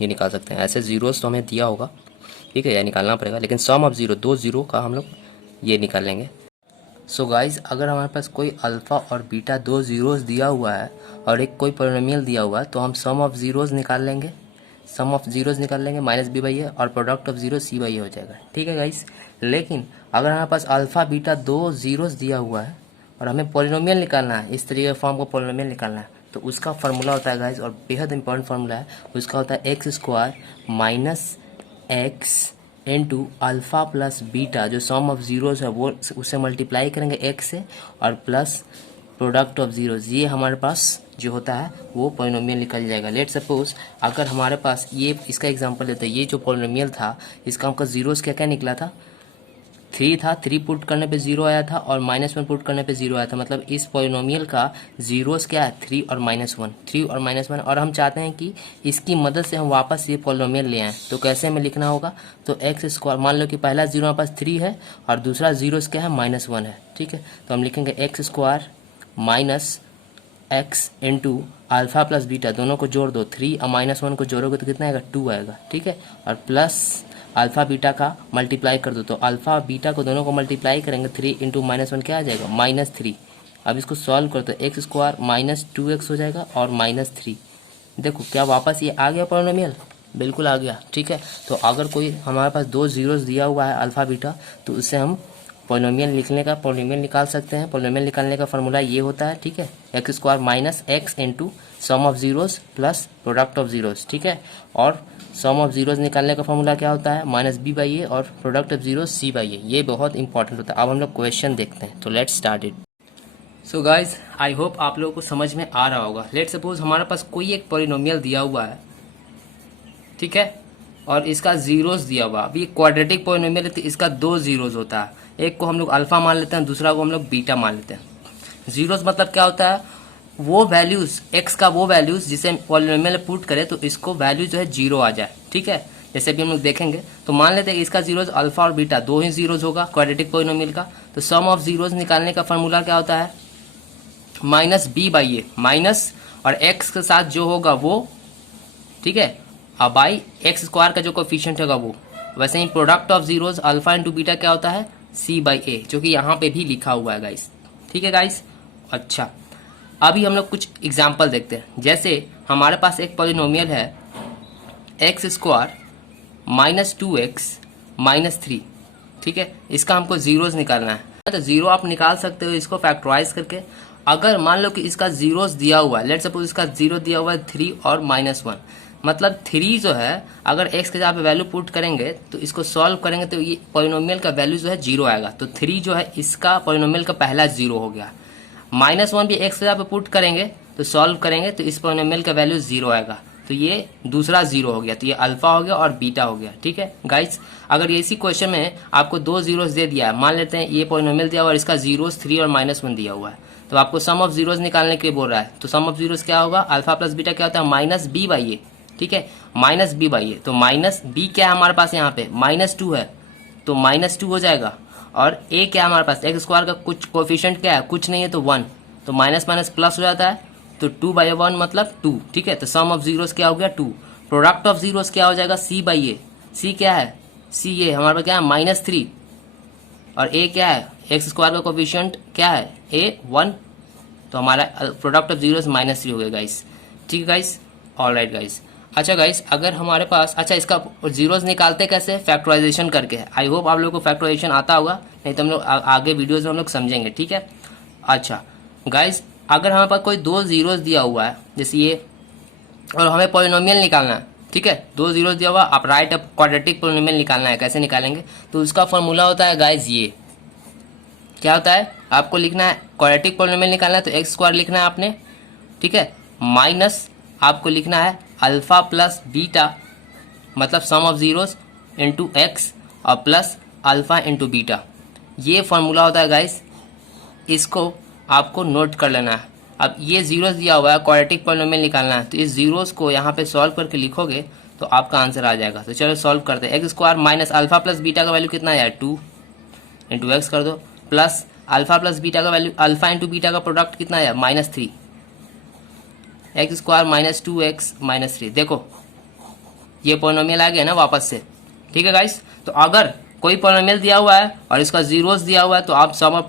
ये निकाल सकते हैं। ऐसे जीरोस तो हमें दिया होगा, ठीक है, यह निकालना पड़ेगा, लेकिन सम ऑफ जीरो, दो जीरो का हम लोग ये निकालेंगे। सो गाइज, अगर हमारे पास कोई अल्फा और बीटा दो जीरोस दिया हुआ है और एक कोई पॉलिनोमियल दिया हुआ है, तो हम सम ऑफ जीरोस निकाल लेंगे, सम ऑफ जीरोस निकाल लेंगे माइनस बी बाई ए, और product of zero C by A हो जाएगा। ठीक है गाइस, लेकिन अगर हमारे पास अल्फा बीटा दो जीरोस दिया हुआ है और हमें पॉलिनोमियल निकालना है, इस तरीके फॉर्म को पॉलिनोमियल निकालना है, तो उसका फार्मूला होता है गाइस, और बेहद इंपॉर्टेंट फार्मूला है, उसका होता है x square minus x into alpha plus beta, जो सम ऑफ जीरोस है वो उससे मल्टीप्लाई करेंगे एक्स से, और प्लस प्रोडक्ट ऑफ जीरोस, ये हमारे पास जो होता है वो पॉलिनोमियल निकल जाएगा। लेट सपोज अगर हमारे पास ये, इसका एग्जांपल लेते हैं, ये जो पॉलिनोमियल था इसका हमका जीरोस क्या क्या निकला था, 3 था, 3 पुट करने पे 0 आया था, और -1 पुट करने पे 0 आया था, मतलब इस पॉलिनोमियल का जीरोस क्या है 3 और -1, 3 और -1, और हम चाहते हैं कि इसकी मदद से हम वापस ये पॉलिनोमियल ले आएँ। तो कैसे हमें लिखना होगा, तो एक्स स्क्वायर, मान लो कि पहला जीरो हमारे पास 3 है और दूसरा जीरोस क्या है -1 है। ठीक है, तो हम लिखेंगे x square minus x into alpha plus beta दोनों को जोड़ दो, 3 और -1 को जोड़ोगे तो कितना आएगा, 2 आएगा, ठीक है। और प्लस अल्फ़ा बीटा का मल्टीप्लाई कर दो, तो अल्फ़ा बीटा को दोनों को मल्टीप्लाई करेंगे, 3 इंटू -1 क्या आ जाएगा, -3। अब इसको सॉल्व करो तो एक्स स्क्वायर -2x हो जाएगा और -3। देखो क्या वापस ये आ गया पॉलिनोमियल, बिल्कुल आ गया, ठीक है। तो अगर कोई हमारे पास दो जीरोस दिया हुआ है अल्फ़ा बीटा, तो उससे हम पॉलिनोमियल पॉलिनोमियल निकाल सकते हैं। पॉलिनोमियल निकालने का फॉर्मूला ये होता है, ठीक है, x square minus x into sum of zeros plus product of zeros, ठीक है। और सम ऑफ जीरोस निकालने का फॉर्मूला क्या होता है, -b/a और प्रोडक्ट ऑफ जीरोस c/a। ये बहुत इंपॉर्टेंट होता है। अब हम लोग क्वेश्चन देखते हैं, तो let's start it. So guys, I hope आप लोगों को समझ में आ रहा होगा। लेट सपोज हमारे पास कोई एक पॉलिनोमियल दिया हुआ है, ठीक है, और इसका जीरोस दिया हुआ। अभी क्वाड्रेटिक पॉलिनोमियल है तो इसका दो जीरोस होता है, एक को हम लोग अल्फा मान लेते हैं, दूसरा को हम लोग बीटा मान लेते हैं। जीरोस मतलब क्या होता है, वो वैल्यूज एक्स का वो वैल्यूज जिसे पॉलिनोमियल में पुट करें तो इसको वैल्यू जो है जीरो आ जाए, ठीक है। जैसे भी हम लोग देखेंगे तो मान लेते हैं इसका जीरोस अल्फा और बीटा दो ही जीरोस होगा क्वाड्रेटिक पॉलिनोमियल का। तो सम ऑफ जीरोस निकालने का फॉर्मूला क्या होता है, -b/a, माइनस और एक्स के साथ जो होगा वो, ठीक है, अब बाई एक्स स्क्वायर का जो कोफिशिएंट होगा वो। वैसे ही product of zeros alpha into beta क्या होता है, c/a, जो कि यहाँ पे भी लिखा हुआ है गाइस, ठीक है गाइस। अच्छा, अभी हम लोग कुछ एग्जाम्पल देखते हैं। जैसे हमारे पास एक पॉलिनोमियल है एक्स स्क्वायर -2x -3, ठीक है, इसका हमको जीरोस निकालना है। तो जीरो आप निकाल सकते हो इसको फैक्टराइज करके। अगर मान लो कि इसका जीरोस दिया हुआ है, लेट सपोज इसका जीरो दिया हुआ है 3 और -1, मतलब 3 जो है अगर x के जगह पे वैल्यू पुट करेंगे तो इसको सॉल्व करेंगे तो ये पॉलिनोमियल का वैल्यू जो है जीरो आएगा। तो 3 जो है इसका पॉलिनोमियल का पहला जीरो हो गया। -1 भी x के जगह पे पुट करेंगे तो सॉल्व करेंगे तो इस पॉलिनोमियल का वैल्यू जीरो आएगा, तो ये दूसरा जीरो हो गया। तो ये अल्फा हो गया और बीटा हो गया, ठीक है गाइस। अगर इसी क्वेश्चन में आपको दो जीरोस दे दिया है, मान लेते हैं ये पॉलिनोमियल दिया हुआ है और इसका जीरोस 3 और -1 दिया हुआ है, तो आपको सम ऑफ जीरोस निकालने के लिए बोल रहा है। तो सम ऑफ जीरोस क्या होगा, अल्फा प्लस बीटा क्या होता है, -b/a, ठीक है, -b/a। तो -b क्या है हमारे पास यहाँ पे, -2 है, तो -2 हो जाएगा। और a क्या है हमारे पास, एक्स स्क्वायर का कुछ कोफिशिएंट क्या है, कुछ नहीं है, तो 1, तो माइनस माइनस प्लस हो जाता है, तो 2/1 मतलब 2, ठीक है। तो सम ऑफ जीरोस क्या हो गया, 2। प्रोडक्ट ऑफ जीरोस क्या हो जाएगा, c/a। c क्या है, c हमारे पास क्या है, -3, और a क्या है, एक्स स्क्वायर का कोफिशिएंट क्या है, a 1, तो हमारा प्रोडक्ट ऑफ जीरोस -3 हो गया गाइस, ठीक है गाइस, ऑल राइट गाइस। अच्छा गाइस, अगर हमारे पास, अच्छा इसका जीरोस निकालते कैसे, फैक्टराइजेशन करके। आई होप आप लोगों को फैक्टराइजेशन आता होगा, नहीं तो हम लोग आगे वीडियोस में हम लोग समझेंगे, ठीक है। अच्छा गाइस, अगर हमारे पास कोई दो जीरोस दिया हुआ है जैसे ये, और हमें पॉलिनोमियल निकालना है, ठीक है, दो जीरोस दिया हुआ, आप राइट अब क्वाड्रेटिक पॉलिनोमियल निकालना है, कैसे निकालेंगे, तो उसका फॉर्मूला होता है गाइस, ये क्या होता है, आपको लिखना है क्वाड्रेटिक पॉलिनोमियल निकालना है तो एक्स स्क्वायर लिखना है आपने, ठीक है, माइनस आपको लिखना है अल्फा प्लस बीटा, मतलब सम ऑफ जीरोस इंटू एक्स, और प्लस अल्फा इंटू बीटा। ये फॉर्मूला होता है गाइस, इसको आपको नोट कर लेना है। अब ये जीरोस दिया हुआ है, क्वाड्रेटिक पॉलिनोमियल निकालना है, तो इस जीरोस को यहाँ पे सॉल्व करके लिखोगे तो आपका आंसर आ जाएगा। तो चलो सॉल्व करते हैं। X square minus alpha plus beta का वैल्यू कितना है, 2 इंटू एक्स कर दो, प्लस अल्फा प्लस बीटा का वैल्यू, अल्फा इंटू बीटा का प्रोडक्ट कितना है, -3, एक्स स्क्वायर -2x -3। देखो ये पॉलिनोमियल आ गया ना वापस से, ठीक है गाइस। तो अगर कोई पॉलिनोमियल दिया हुआ है और इसका जीरोस दिया हुआ है तो आप सम ऑफ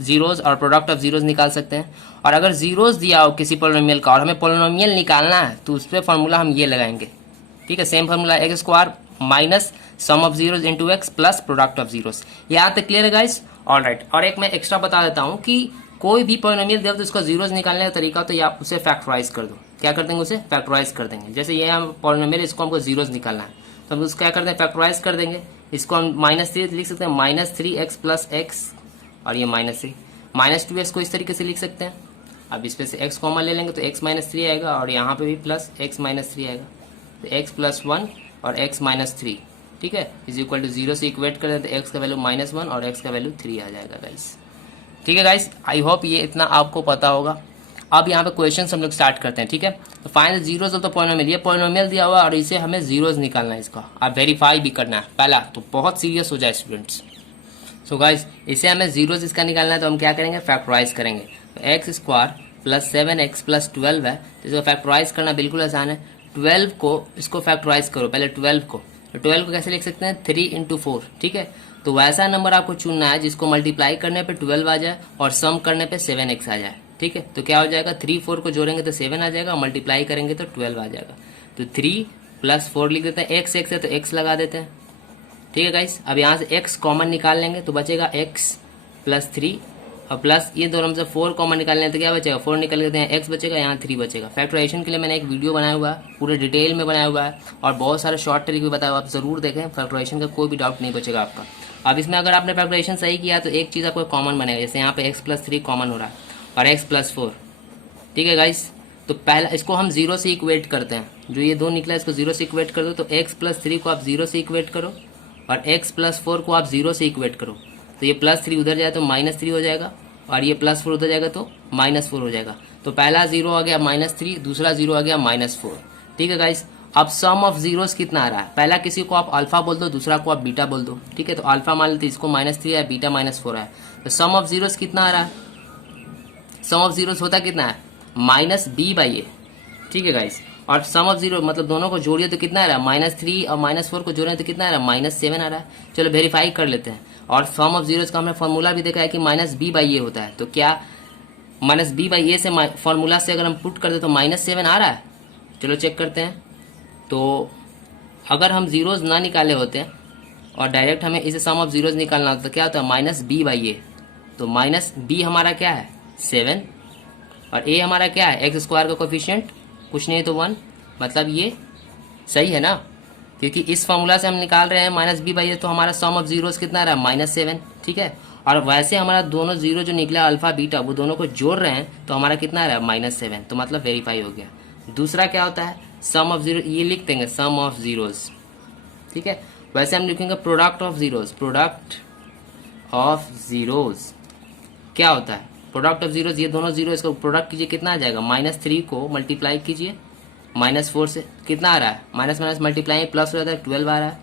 जीरोस और प्रोडक्ट ऑफ जीरोस निकाल सकते हैं। और अगर जीरोस दिया हो किसी पॉलिनोमियल का और हमें पॉलिनोमियल निकालना है तो उस पर फॉर्मूला हम ये लगाएंगे, ठीक है, same formula, x square minus sum of zeros into x plus product of zeros. यहाँ तक क्लियर है गाइस, ऑल राइट। और एक मैं एक्स्ट्रा बता देता हूँ कि कोई भी पॉलिनोमियल दिया तो उसका जीरोस निकालने का तरीका तो ये आप उसे फैक्टराइज कर दो। क्या कर देंगे, उसे फैक्टराइज कर देंगे। जैसे ये हम पॉलिनोमियल, इसको हमको जीरोस निकालना है तो हम उसको क्या करते हैं, फैक्टराइज कर देंगे। इसको हम -3 लिख सकते हैं, -3x प्लस एक्स, और ये -3, -2x को इस तरीके से लिख सकते हैं। अब इस पे से x कॉमन ले लेंगे तो x -3 आएगा, और यहाँ पे भी प्लस x -3 आएगा, तो x + 1 और x -3, ठीक है, इज इक्वल टू 0 से इक्वेट कर देते हैं, x का वैल्यू -1 और x का वैल्यू 3 आ जाएगा गाइस, ठीक है गाइस। आई होप ये इतना आपको पता होगा। अब यहाँ पे क्वेश्चन हम लोग स्टार्ट करते हैं, ठीक है। तो find the zeros of the polynomial, ये पॉलिनोमियल दिया हुआ और इसे हमें जीरोस निकालना है, इसका आप वेरीफाई भी करना है पहला, तो बहुत सीरियस हो जाए स्टूडेंट्स। सो गाइस, इसे हमें जीरोस इसका निकालना है तो हम क्या करेंगे, फैक्टराइज करेंगे। तो x square plus 7x plus 12 है, तो इसको फैक्टराइज करना बिल्कुल आसान है। 12 को इसको फैक्टराइज करो, पहले 12 को, तो 12 को कैसे लिख सकते हैं, 3 इंटू 4, ठीक है। तो वैसा नंबर आपको चुनना है जिसको मल्टीप्लाई करने पे 12 आ जाए और सम करने पे 7x आ जाए, ठीक है। तो क्या हो जाएगा, 3 4 को जोड़ेंगे तो 7 आ जाएगा, मल्टीप्लाई करेंगे तो 12 आ जाएगा। तो 3 प्लस 4 लिख देते हैं, x है तो x लगा देते हैं, ठीक है गाइस। अब यहाँ से x कॉमन निकाल लेंगे तो बचेगा x प्लस 3, और प्लस ये दोनों में से 4 कॉमन निकालने तो क्या बचेगा, 4 निकल लेते हैं, x बचेगा, यहाँ 3 बचेगा। फैक्टराइजेशन के लिए मैंने एक वीडियो बनाया हुआ है, पूरे डिटेल में बनाया हुआ है, और बहुत सारे शॉर्ट ट्रिक भी बताया हुआ, आप जरूर देखें, फैक्टराइजेशन का कोई भी डाउट नहीं बचेगा आपका। अब इसमें अगर आपने फैक्टराइजेशन सही किया तो एक चीज़ आपको कॉमन बनेगा, जैसे यहाँ पे x प्लस 3 कॉमन हो रहा है और x प्लस 4, ठीक है गाइस। तो पहला इसको हम 0 से इक्वेट करते हैं, जो ये 2 निकला इसको 0 से इक्वेट कर दो, तो x प्लस 3 को आप 0 से इक्वेट करो और x प्लस 4 को आप 0 से इक्वेट करो, तो ये प्लस 3 उधर जाए तो माइनस 3 हो जाएगा, और ये प्लस 4 उधर जाएगा तो माइनस 4 हो जाएगा। तो पहला 0 आ गया -3, दूसरा 0 आ गया -4, ठीक है गाइस। अब सम ऑफ जीरोस कितना आ रहा है, पहला किसी को आप अल्फा बोल दो, दूसरा को आप बीटा बोल दो, ठीक है। तो अल्फा मान लेते इसको -3 है, बीटा -4 है, तो सम ऑफ जीरोस कितना आ रहा है, सम ऑफ जीरोस होता कितना है, -b/a, ठीक है गाइस। और सम ऑफ जीरो मतलब दोनों को जोड़िए तो कितना आ रहा है, -3 और -4 को जोड़े तो कितना आ रहा है, -7 आ रहा है। चलो वेरीफाई कर लेते हैं। और सम ऑफ जीरोस का हमने फॉर्मूला भी देखा है कि -b/a होता है, तो क्या -b/a से फॉर्मूला से अगर हम पुट करते तो -7 आ रहा है। चलो चेक करते हैं। तो अगर हम जीरोस ना निकाले होते और डायरेक्ट हमें इसे सम ऑफ जीरोस निकालना होता तो क्या होता है, -b/a। तो -b हमारा क्या है, 7, और a हमारा क्या है, x स्क्वायर का कोफिशिएंट, कुछ नहीं तो 1, मतलब ये सही है ना, क्योंकि इस फॉर्मूला से हम निकाल रहे हैं -b/a, तो हमारा सम ऑफ जीरोस कितना रहा, -7, ठीक है। और वैसे हमारा दोनों जीरो जो निकला अल्फा बीटा, वो दोनों को जोड़ रहे हैं तो हमारा कितना रहा, -7, तो मतलब वेरीफाई हो गया। दूसरा क्या होता है, सम ऑफ जीरो, ये लिख देंगे सम ऑफ जीरोस, ठीक है। वैसे हम लिखेंगे product of zeros, product of zeros क्या होता है, प्रोडक्ट ऑफ जीरोस, ये दोनों जीरो इसका प्रोडक्ट कीजिए, कितना आ जाएगा, -3 को मल्टीप्लाई कीजिए -4 से, कितना आ रहा है, माइनस माइनस मल्टीप्लाई प्लस हो जाता है, 12 आ रहा है।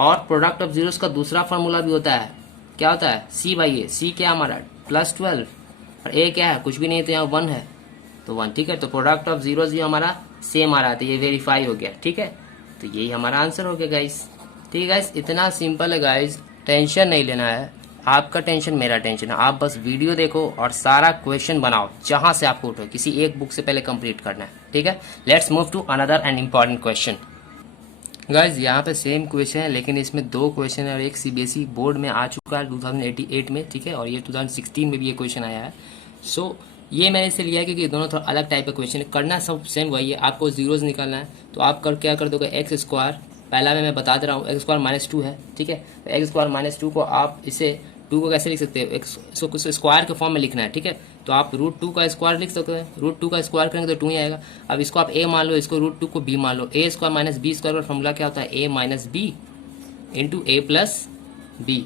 और प्रोडक्ट ऑफ जीरोस का दूसरा फॉर्मूला भी होता है, क्या होता है, c/a, c क्या हमारा +12, और a क्या है, कुछ भी नहीं, तो यहाँ 1 है, तो 1, ठीक है। तो प्रोडक्ट ऑफ जीरोस भी हमारा सेम आ रहा है, तो ये वेरीफाई हो गया, ठीक है। तो यही हमारा आंसर हो गया गाइस, ठीक है गाइस, इतना सिंपल है गाइस, टेंशन नहीं लेना है, आपका टेंशन मेरा टेंशन है। आप बस वीडियो देखो और सारा क्वेश्चन बनाओ, जहां से आपको उठो, किसी एक बुक से पहले कंप्लीट करना है, ठीक है। Let's move to another and important question. Guys यहाँ पे सेम क्वेश्चन है, लेकिन इसमें 2 क्वेश्चन है और एक सीबीएसई बोर्ड में आ चुका है 2088 में, ठीक है, और ये 2016 में भी ये क्वेश्चन आया है। सो ये मैंने इसे लिया है क्योंकि दोनों थोड़ा अलग टाइप का क्वेश्चन है, करना सब सेम वही है, आपको जीरोज निकालना है। तो आप क्या कर दोगे, एक्स स्क्वायर, पहला मैं बता दे रहा हूँ, एक्स स्क्वायर -2 है, ठीक है। तो एक्स स्क्वायर -2 को आप इसे 2 को कैसे लिख सकते हो, इसको कुछ स्क्वायर के फॉर्म में लिखना है, ठीक है। तो आप √2 का स्क्वायर लिख सकते हैं, √2 का स्क्वायर करेंगे तो 2 ही आएगा। अब इसको आप a मान लो, इसको √2 को b मान लो, a square minus b square का फॉर्मूला क्या होता है, a minus b into a plus b,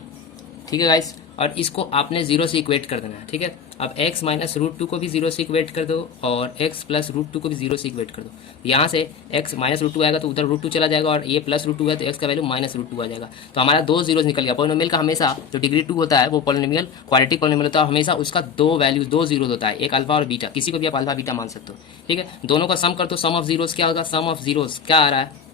ठीक है गाइस। और इसको आपने 0 से इक्वेट कर देना है, ठीक है। अब x माइनस √2 को भी 0 से इक्वेट कर दो और x प्लस √2 को भी 0 से इक्वेट कर दो। यहाँ से x माइनस √2 आएगा तो उधर √2 चला जाएगा, और ये प्लस √2 है तो x का वैल्यू -√2 आ जाएगा। तो हमारा 2 जीरोस निकल गया। पॉलिनोमियल का हमेशा जो डिग्री 2 होता है वो पॉलिनोमियल क्वाड्रेटिक पॉलिनोमियल होता है, हमेशा उसका 2 वैल्यूज 2 जीरोस होता है, एक अल्फा और बीटा, किसी को भी आप अल्फा बीटा मान सकते हो, ठीक है। दोनों का सम कर दो, सम ऑफ जीरोस क्या होगा, सम ऑफ जीरोस क्या आ रहा है,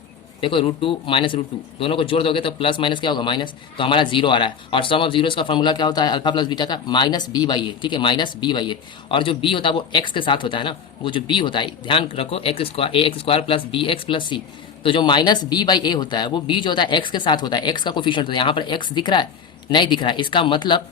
देखो √2 माइनस √2 दोनों को जोड़ दोगे तो प्लस माइनस क्या होगा, माइनस, तो हमारा 0 आ रहा है। और सम ऑफ जीरोस का फॉर्मूला क्या होता है, अल्फा प्लस बीटा का -b/a, ठीक है, -b/a। और जो b होता है वो x के साथ होता है ना, वो जो b होता है, ध्यान रखो, x square plus bx plus c, तो जो -b/a होता है वो b जो होता है x के साथ होता है, x का कोफिशिएंट होता है। यहाँ पर x दिख रहा है, नहीं दिख रहा है, इसका मतलब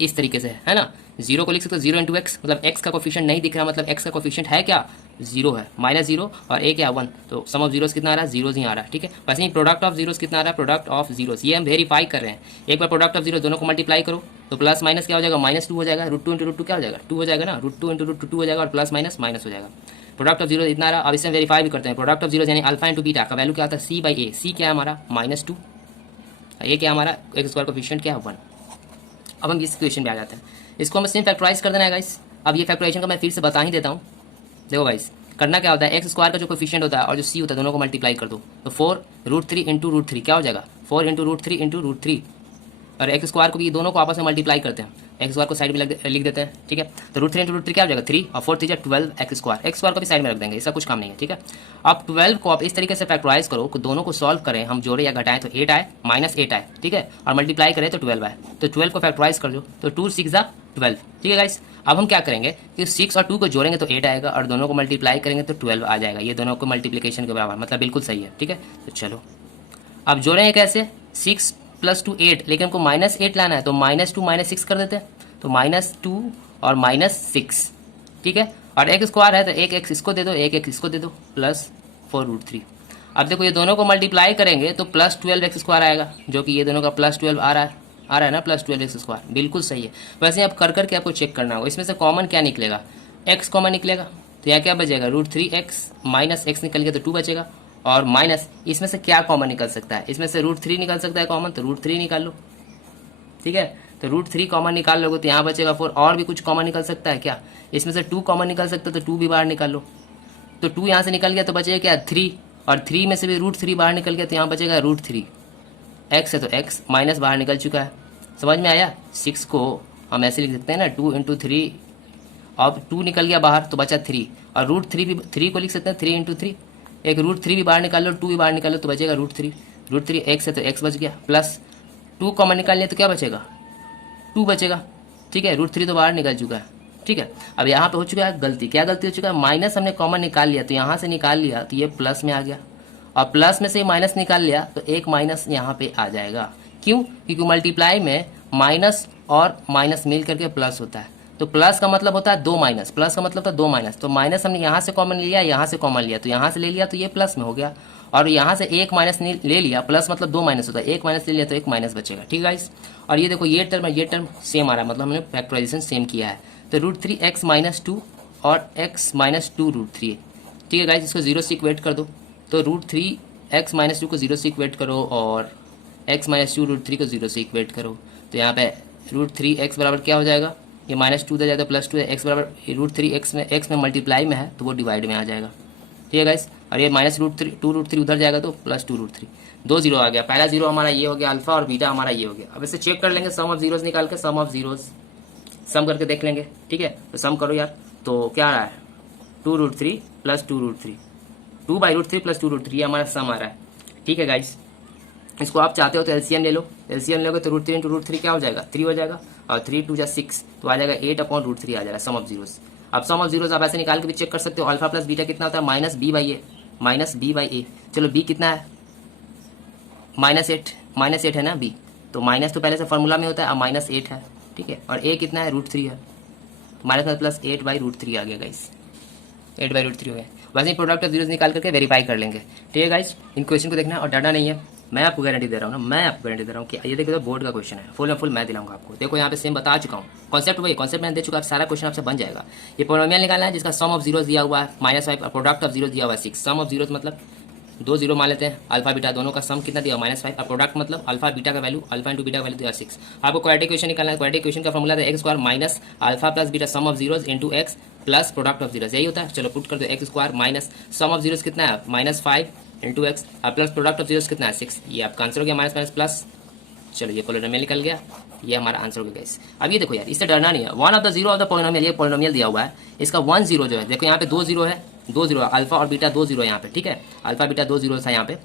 इस तरीके से है ना, 0 को लिख सकते हो 0 इंटू एक्स, मतलब x का कोफिशिएंट नहीं दिख रहा, मतलब x का कोफिशिएंट है क्या, 0 है, -0 और a क्या 1, तो सम ऑफ जीरोस कितना आ रहा है, जीरोस ही आ रहा है, ठीक है। वैसे ही प्रोडक्ट ऑफ जीरोस कितना आ रहा है, प्रोडक्ट ऑफ जीरोस, ये हम वेरीफाई कर रहे हैं। एक बार प्रोडक्ट ऑफ जीरो दोनों को मल्टीप्लाई करो तो प्लस माइनस क्या हो जाएगा, -2 हो जाएगा, √2 इंटू √2 क्या हो जाएगा, 2 हो जाएगा ना, √2 इंटू √2 हो जाएगा, और प्लस माइनस माइनस हो जाएगा। प्रोडक्ट ऑफ जीरो इतना आ रहा है। अब इसे वेरीफाई भी करते हैं। प्रोडक्ट ऑफ जीरो यानी अल्फा इंटू बीटा का वैल्यू क्या आता है, c/a, c क्या है हमारा -2, ये क्या हमारा एक्स स्क्वायर कोफिशिएंट क्या है 1। अब हम इस क्वेश्चन पे आ जाते हैं, इसको हमें सिर्फ फैक्टराइज कर देना है गाइस। अब ये फैक्टराइजेशन का मैं फिर से बता ही देता हूँ। देखो गाइस, करना क्या होता है, एक्स स्क्वायर का जो कोफिशिएंट होता है और जो सी होता है दोनों को मल्टीप्लाई कर दो, तो 4√3 इंटू √3 क्या हो जाएगा, 4 इंटू √3 इंटू √3, और एक्स स्क्वायर को भी दोनों को आपस में मल्टीप्लाई करते हैं एक्स स्क्वायर को साइड में लिख देते हैं, ठीक है। तो root three into root three क्या हो जाएगा 3 और 4 3 12 एक्स स्क्वायर को भी साइड में रख देंगे, इसका कुछ काम नहीं है, ठीक है। अब 12 को आप इस तरीके से फैक्टराइज करो कि दोनों को सॉल्व करें, हम जोड़े या घटाएं तो 8 आए माइनस 8 आए, ठीक है, और मल्टीप्लाई करें तो 12 आए। तो 12 को फैक्टराइज कर दो तो 2 6 12, ठीक है गाइस। अब हम क्या करेंगे कि 6 और 2 को जोड़ेंगे तो 8 आएगा और दोनों को मल्टीप्लाई करेंगे तो 12 आ जाएगा। ये दोनों को मल्टीप्लिकेशन के बराबर, मतलब बिल्कुल सही है, ठीक है। तो चलो अब जोड़ेंगे कैसे, 6 + 2 8, लेकिन हमको -8 लाना है तो -2 -6 कर देते हैं, तो -2 और -6, ठीक है। और एक्स स्क्वायर है तो एक एक्स इसको दे दो, एक एक्स इसको दे दो, +4√3। अब देखो ये दोनों को मल्टीप्लाई करेंगे तो +12 एक्स स्क्वायर आएगा, जो कि ये दोनों का +12 आ रहा है ना, +12 एक्स स्क्वायर, बिल्कुल सही है। वैसे आप कर करके आपको चेक करना होगा, इसमें से कॉमन क्या निकलेगा, एक्स कॉमन निकलेगा, तो यहाँ क्या बचेगा √3x माइनस एक्स निकल गया तो 2 बचेगा, और माइनस इसमें से क्या कॉमन निकल सकता है, इसमें से √3 निकल सकता है कॉमन, तो √3 निकाल लो, ठीक है। तो √3 कॉमन निकाल लोगे तो यहाँ बचेगा 4, और भी कुछ कॉमन निकल सकता है क्या, इसमें से 2 कॉमन निकल सकता है तो 2 भी बाहर निकाल लो, तो 2 यहाँ से निकल गया तो बचेगा क्या 3, और 3 में से भी √3 बाहर निकल गया तो यहाँ बचेगा √3, एक्स है तो एक्स माइनस बाहर निकल चुका है, समझ में आया। 6 को हम ऐसे लिख सकते हैं ना 2 × 3, अब 2 निकल गया बाहर तो बचा 3, और √3 भी 3 को लिख सकते हैं 3 × 3, एक √3 भी बाहर निकाल लो, 2 भी बाहर निकाल लो तो बचेगा √3 एक्स है तो एक्स बच गया, प्लस 2 कॉमन निकाल लिया तो क्या बचेगा 2 बचेगा, ठीक है। √3 तो बाहर निकल चुका है, ठीक है। अब यहाँ पे हो चुका है गलती, क्या गलती हो चुका है, माइनस हमने कॉमन निकाल लिया तो यहाँ से निकाल लिया तो ये प्लस में आ गया, और प्लस में से माइनस निकाल लिया तो एक माइनस यहाँ पे आ जाएगा, क्यों, क्योंकि मल्टीप्लाई में माइनस और माइनस मिल करके प्लस होता है, तो प्लस का मतलब होता है 2 माइनस, प्लस का मतलब होता है 2 माइनस, तो माइनस हमने यहाँ से कॉमन लिया, यहाँ से कॉमन लिया, तो यहाँ से ले लिया तो ये प्लस में हो गया, और यहाँ से एक माइनस ले लिया, प्लस मतलब 2 माइनस होता है, एक माइनस ले लिया तो एक माइनस बचेगा, ठीक है गाइस। और ये देखो ये टर्म है, ये टर्म सेम आ रहा है, मतलब हमने फैक्टराइजेशन सेम किया है, तो √3x - 2 और x - 2 √3, ठीक है गाइस। इसको 0 से इक्वेट कर दो, तो √3x - 2 को 0 से इक्वेट करो और x - 2 √3 को 0 से इक्वेट करो, तो यहाँ पे √3x बराबर क्या हो जाएगा, ये -2 दे जाएगा प्लस 2 है, x बराबर √3x में x में मल्टीप्लाई में है तो वो डिवाइड में आ जाएगा, ठीक है गाइस। और ये -√3 2√3 उधर जाएगा तो +2√3, 2 0 आ गया, पहला 0 हमारा ये हो गया अल्फा, और बीटा हमारा ये हो गया। अब इसे चेक कर लेंगे, सम ऑफ जीरोस निकाल के, सम ऑफ जीरोस सम करके देख लेंगे, ठीक है। तो सम करो यार, तो क्या आ रहा है 2√3 + 2√3, 2/√3 + 2√3, ये हमारा सम आ रहा है, ठीक है गाइस। इसको आप चाहते हो तो एलसीएम ले लो, एलसीएम लोगे तो √3 × √3 क्या हो जाएगा 3 हो जाएगा, और 3 2 6 तो आ जाएगा 8/√3 आ जाएगा सम ऑफ जीरोस। अब सम ऑफ जीरोस आप ऐसे निकाल के भी चेक कर सकते हो, अल्फा प्लस बीटा कितना होता है -b/a, चलो b कितना है -8 है ना b, तो माइनस तो पहले से फॉर्मूला में होता है, अब -8 है, ठीक है, और a कितना है √3 है, माइनस प्लस 8/√3 आ गया गाइस, 8/√3 हो गया। वैसे ही प्रोडक्ट ऑफ जीरोस निकाल करके वेरीफाई कर लेंगे, ठीक है गाइस। इन क्वेश्चन को देखना और डरना नहीं है, मैं आपको गारंटी दे रहा हूँ ना, मैं आपको गारंटी दे रहा हूँ कि ये देखो तो बोर्ड का क्वेश्चन है, फुल एंड फुल मैं दिलाऊंगा आपको। देखो यहाँ पे सेम बता चुका हूँ, कॉन्सेप्ट वही कॉन्सेप्ट मैंने दे चुका, सारा क्वेश्चन आपसे बन जाएगा। ये पोलिनोमियल निकालना है जिसका सम ऑफ जीरोस दिया हुआ है -5 और प्रोडक्ट ऑफ जीरोस दिया हुआ है 6। सम ऑफ जीरोस मतलब 2 0 मान लेते हैं, अल्फा बीटा दोनों का सम कितना दिया -5, और प्रोडक्ट मतलब अल्फा बीटा का वैल्यू, अल्फा इंटू बीटा का वैल्यू दिया 6। आपको क्वाड्रेटिक इक्वेशन निकालना है, क्वाड्रेटिक इक्वेशन का फॉर्मूला है x² minus alpha plus beta some of zeros into x plus product of zeros, यही होता है। चलो पुट कर दो, x² minus sum of zeros कितना है -5 इंटू एक्स और प्लस प्रोडक्ट ऑफ जीरोस कितना है 6, ये आपका आंसर हो गया माइनस प्लस। चलो ये पोलिनोमियल निकल गया, ये हमारा आंसर हो गया गाइस। अब ये देखो यार, इससे डरना नहीं है, 1 of the 0 of the polynomial, ये पोलिनोमियल दिया हुआ है, इसका 1 0 जो है, देखो यहाँ पे 2 0 है, 2 0 अल्फा और बीटा 2 0 यहाँ पे, ठीक है, अल्फा बीटा 2 0 था यहाँ पे,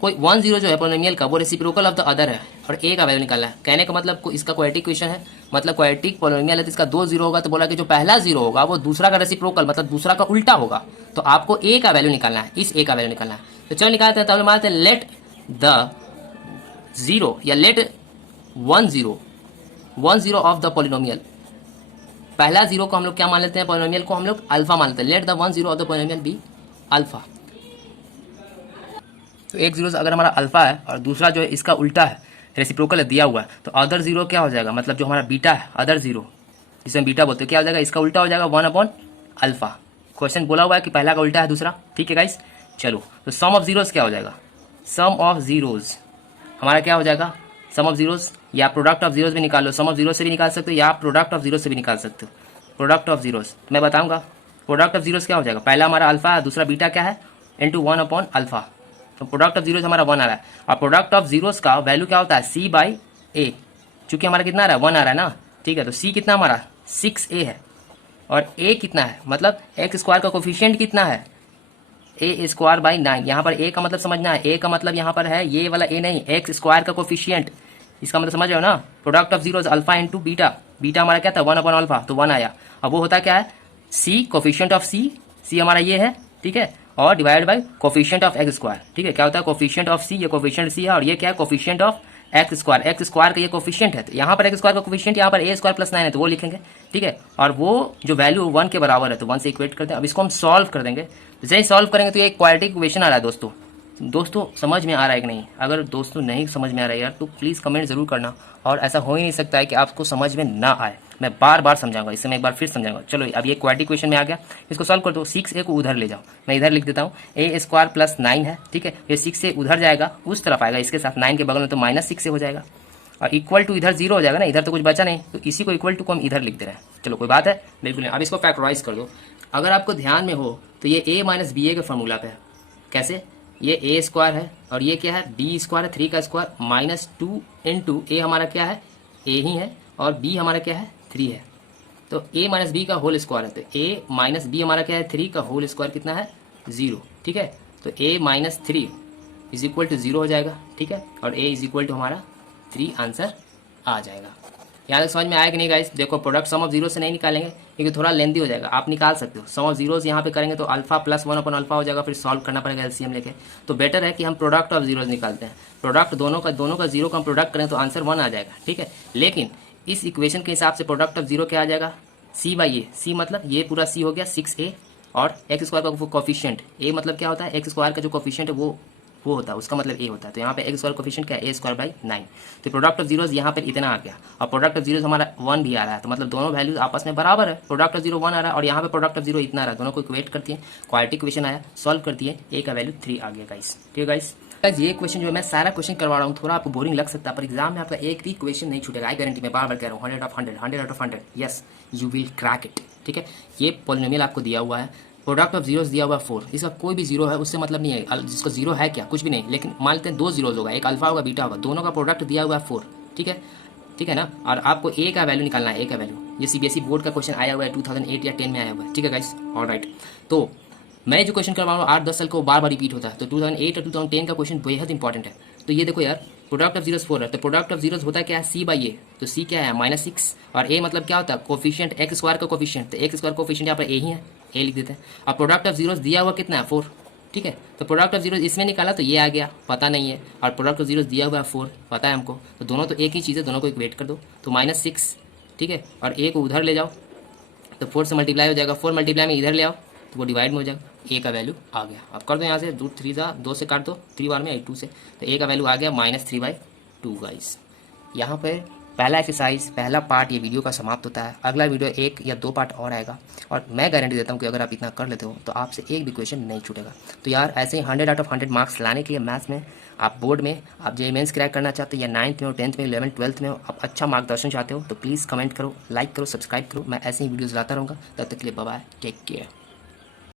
कोई 1 0 जो है पोलिनोमियल का वो रेसिप्रोकल ऑफ द अदर है, और ए का वैल्यू निकालना है। कहने का मतलब इसका क्वाड्रेटिक इक्वेशन है, मतलब क्वाड्रेटिक पोलिनोमियल है तो इसका 2 0 होगा, तो बोला कि जो पहला 0 होगा वो दूसरा का रेसिप्रोकल मतलब दूसरा का उल्टा होगा, तो आपको ए का वैल्यू निकालना है, इस ए का वैल्यू निकालना है। तो चलो निकालते हैं, तब मानते हैं लेट द 0 या लेट 1 0 ऑफ द पोलिनोमियल, पहला 0 को हम लोग क्या मान लेते हैं, पोलिनोमियल को हम लोग अल्फा मान लेते हैं, let the 1 0 of the polynomial be alpha. तो एक 0 अगर हमारा अल्फा है और दूसरा जो है इसका उल्टा है, रेसिप्रोकल है दिया हुआ है, तो अदर 0 क्या हो जाएगा, मतलब जो हमारा बीटा है अदर 0 जिसे हम बीटा बोलते हैं, क्या हो जाएगा, इसका उल्टा हो जाएगा 1/अल्फा। क्वेश्चन बोला हुआ है कि पहला का उल्टा है दूसरा, ठीक है गाइस। चलो तो सम ऑफ जीरोस क्या हो जाएगा, सम ऑफ जीरोस हमारा क्या हो जाएगा, सम ऑफ जीरोस या प्रोडक्ट ऑफ जीरोस भी निकाल लो, सम ऑफ जीरोस से भी निकाल सकते हो या प्रोडक्ट ऑफ जीरोस से भी निकाल सकते हो। प्रोडक्ट ऑफ जीरोस मैं बताऊंगा, प्रोडक्ट ऑफ जीरोस क्या हो जाएगा, पहला हमारा अल्फा है, दूसरा बीटा क्या है इंटू 1/अल्फा, तो प्रोडक्ट ऑफ जीरोस हमारा 1 आ रहा है, और प्रोडक्ट ऑफ जीरोस का वैल्यू क्या होता है c/a, चूंकि हमारा कितना आ रहा है 1 आ रहा है ना, ठीक है, तो सी कितना हमारा 6a है और a कितना है, मतलब एक्स स्क्वायर का कोफिशिएंट कितना है ए स्क्वायर बाई 9। यहाँ पर a का मतलब समझना है, a का मतलब यहाँ पर है ये वाला a नहीं, एक्स स्क्वायर का कोफिशिएंट, इसका मतलब समझ रहे हो ना। Product of zeros alpha into beta, beta हमारा क्या था 1 अपॉन अल्फा, तो 1 आया। अब वो होता क्या है c कोफिशिएंट ऑफ c हमारा ये है, ठीक है, और divide by coefficient of X square, ठीक है। क्या होता है कोफिशिएंट ऑफ c, ये कोफिशिएंट c है और ये क्या है कोफिशिएंट ऑफ एक्स स्क्वायर का ये कोफिशिएंट है। तो यहाँ पर एक्स स्क्वायर का कोफिशिएंट यहाँ पर a स्क्वायर प्लस 9 है, तो वो लिखेंगे, ठीक है। और वो जो वैल्यू 1 के बराबर है तो 1 से इक्वेट करते हैं। अब इसको हम सॉल्व कर देंगे, जैसे ही सॉल्व करेंगे तो ये क्वाड्रेटिक इक्वेशन आ रहा है दोस्तों समझ में आ रहा है कि नहीं। अगर दोस्तों नहीं समझ में आ रहा है यार तो प्लीज़ कमेंट ज़रूर करना, और ऐसा हो ही नहीं सकता है कि आपको समझ में ना आए। मैं बार बार समझाऊंगा, इससे मैं एक बार फिर समझाऊंगा। चलो अब ये क्वाड्रेटिक इक्वेशन में आ गया, इसको सॉल्व कर दो। 6a को उधर ले जाओ, मैं इधर लिख देता हूँ, a स्क्वायर प्लस 9 है, ठीक है। ये 6 से उधर जाएगा, उस तरफ आएगा इसके साथ 9 के बगल में, तो -6 से हो जाएगा और इक्वल टू इधर 0 हो जाएगा ना, इधर तो कुछ बचा नहीं, तो इसी को इक्वल टू को हम इधर लिख दे रहे हैं। चलो कोई बात है, बिल्कुल नहीं। अब इसको फैक्टराइज कर दो। अगर आपको ध्यान में हो तो ये a माइनस बी ए के फॉर्मूला पे है। कैसे, ये a स्क्वायर है और ये क्या है b स्क्वायर है, 3 का स्क्वायर -2 इंटू ए हमारा क्या है a ही है और b हमारा क्या है 3 है, तो a माइनस बी का होल स्क्वायर है, तो a माइनस बी हमारा क्या है 3 का होल स्क्वायर कितना है 0, ठीक है। तो a minus 3 is equal to 0 हो जाएगा, ठीक है, और a इज इक्वल टू हमारा 3 आंसर आ जाएगा। यहाँ तक समझ में आया कि नहीं गाइस। देखो प्रोडक्ट सम ऑफ जीरो से नहीं निकालेंगे क्योंकि थोड़ा लेंदी हो जाएगा, आप निकाल सकते हो। सम ऑफ जीरोस यहाँ पे करेंगे तो अल्फा प्लस 1 अपॉन अल्फा हो जाएगा, फिर सॉल्व करना पड़ेगा एलसीएम लेके। तो बेटर है कि हम प्रोडक्ट ऑफ जीरोस निकालते हैं, प्रोडक्ट दोनों का जीरो का हम प्रोडक्ट करें तो आंसर 1 आ जाएगा, ठीक है। लेकिन इस इक्वेशन के हिसाब से प्रोडक्ट ऑफ जीरो क्या आ जाएगा c बाई ए, सी मतलब ये पूरा c हो गया 6a और एक्स स्क्वायर का कोफिशिएंट a मतलब क्या होता है एक्स स्क्वायर का जो कोफिशिएंट है वो होता है, उसका मतलब a होता है। तो यहाँ पे एक्स स्क्वायर कोफिशिएंट क्या है a स्क्वायर बाई 9। तो प्रोडक्ट ऑफ जीरोस यहाँ पर इतना आ गया और प्रोडक्ट ऑफ जीरोस हमारा 1 भी आ रहा है, तो मतलब दोनों वैल्यूज आपस में बराबर है। प्रोडक्ट ऑफ जीरो 1 आ रहा है और यहाँ पे प्रोडक्ट ऑफ जीरो इतना आ रहा है, दोनों को इक्वेट करती है, क्वाड्रेटिक इक्वेशन आया, सॉल्व करती है, a का वैल्यू 3 आ गया गाइस, ठीक है गाइस। ये क्वेश्चन जो है मैं सारा क्वेश्चन करवा रहा हूँ, थोड़ा आपको बोरिंग लग सकता है पर एग्जाम में आपका एक भी क्वेश्चन नहीं छूटेगा, आई गारंटी। मैं बार बार कह रहा हूँ 100 of 100, 100 out of 100, yes you will crack it, ठीक है। ये पॉलिनोमियल आपको दिया हुआ है, प्रोडक्ट ऑफ जीरोस दिया हुआ 4, इसका कोई भी जीरो है उससे मतलब नहीं है, जिसका जीरो है क्या कुछ भी नहीं, लेकिन मान लेते हैं 2 जीरोस होगा, एक अल्फा होगा बीटा होगा, दोनों का प्रोडक्ट दिया हुआ है 4, ठीक है, ठीक है ना। और आपको a का वैल्यू निकालना है, a का वैल्यू, ये सीबीएसई बोर्ड का क्वेश्चन आया हुआ है 2008 या 10 में आया हुआ है, ठीक है गाइस, ऑलराइट। तो मैं जो क्वेश्चन करवा रहा हूँ 8-10 साल को बार बार रिपीट होता है, तो 2008 और 2010 का क्वेश्चन बेहद इंपॉर्टेंट है। तो ये देखो यार प्रोडक्ट ऑफ जीरोस 4 है, तो प्रोडक्ट ऑफ जीरोस होता है क्या है c बाई ए, तो c क्या है -6 और a मतलब क्या होता है कोफिशिएंट एक्स स्क्वायर का कोफिशिएंट, तो एक्स स्क्वायर कोफिशिएंट यहाँ पर a ही है, a लिख देते हैं। और प्रोडक्ट ऑफ जीरोस दिया हुआ कितना है 4, ठीक है। तो प्रोडक्ट ऑफ जीरोस इसमें निकाला तो ये आ गया, पता नहीं है, और प्रोडक्ट ऑफ जीरोस दिया हुआ है 4 पता है हमको, तो दोनों तो एक ही चीज़ है, दोनों को इक्वेट कर दो, तो -6, ठीक है, और a को उधर ले जाओ तो 4 से मल्टीप्लाई हो जाएगा, 4 मल्टीप्लाई में इधर ले आओ तो वो डिवाइड में हो जाएगा, a का वैल्यू आ गया। अब कर दो यहाँ से 2 से काट दो 3 बार में 2 से, तो a का वैल्यू आ गया -3/2 गाइस। यहाँ पर पहला एक्सरसाइज पहला पार्ट ये वीडियो का समाप्त होता है। अगला वीडियो 1 या 2 पार्ट और आएगा और मैं गारंटी देता हूँ कि अगर आप इतना कर लेते हो तो आपसे एक भी क्वेश्चन नहीं छूटेगा। तो यार ऐसे ही 100 आउट ऑफ 100 मार्क्स लाने के लिए मैथ्स में आप बोर्ड में आप जे मेंस क्रैक करना चाहते हो या 9th में हो 10th में 11th 12th में हो, आप अच्छा मार्गदर्शन चाहते हो तो प्लीज़ कमेंट करो, लाइक करो, सब्सक्राइब करो। मैं ऐसे ही वीडियोज़ लाता रहूँगा, तब तक के लिए बाय बाय, टेक केयर।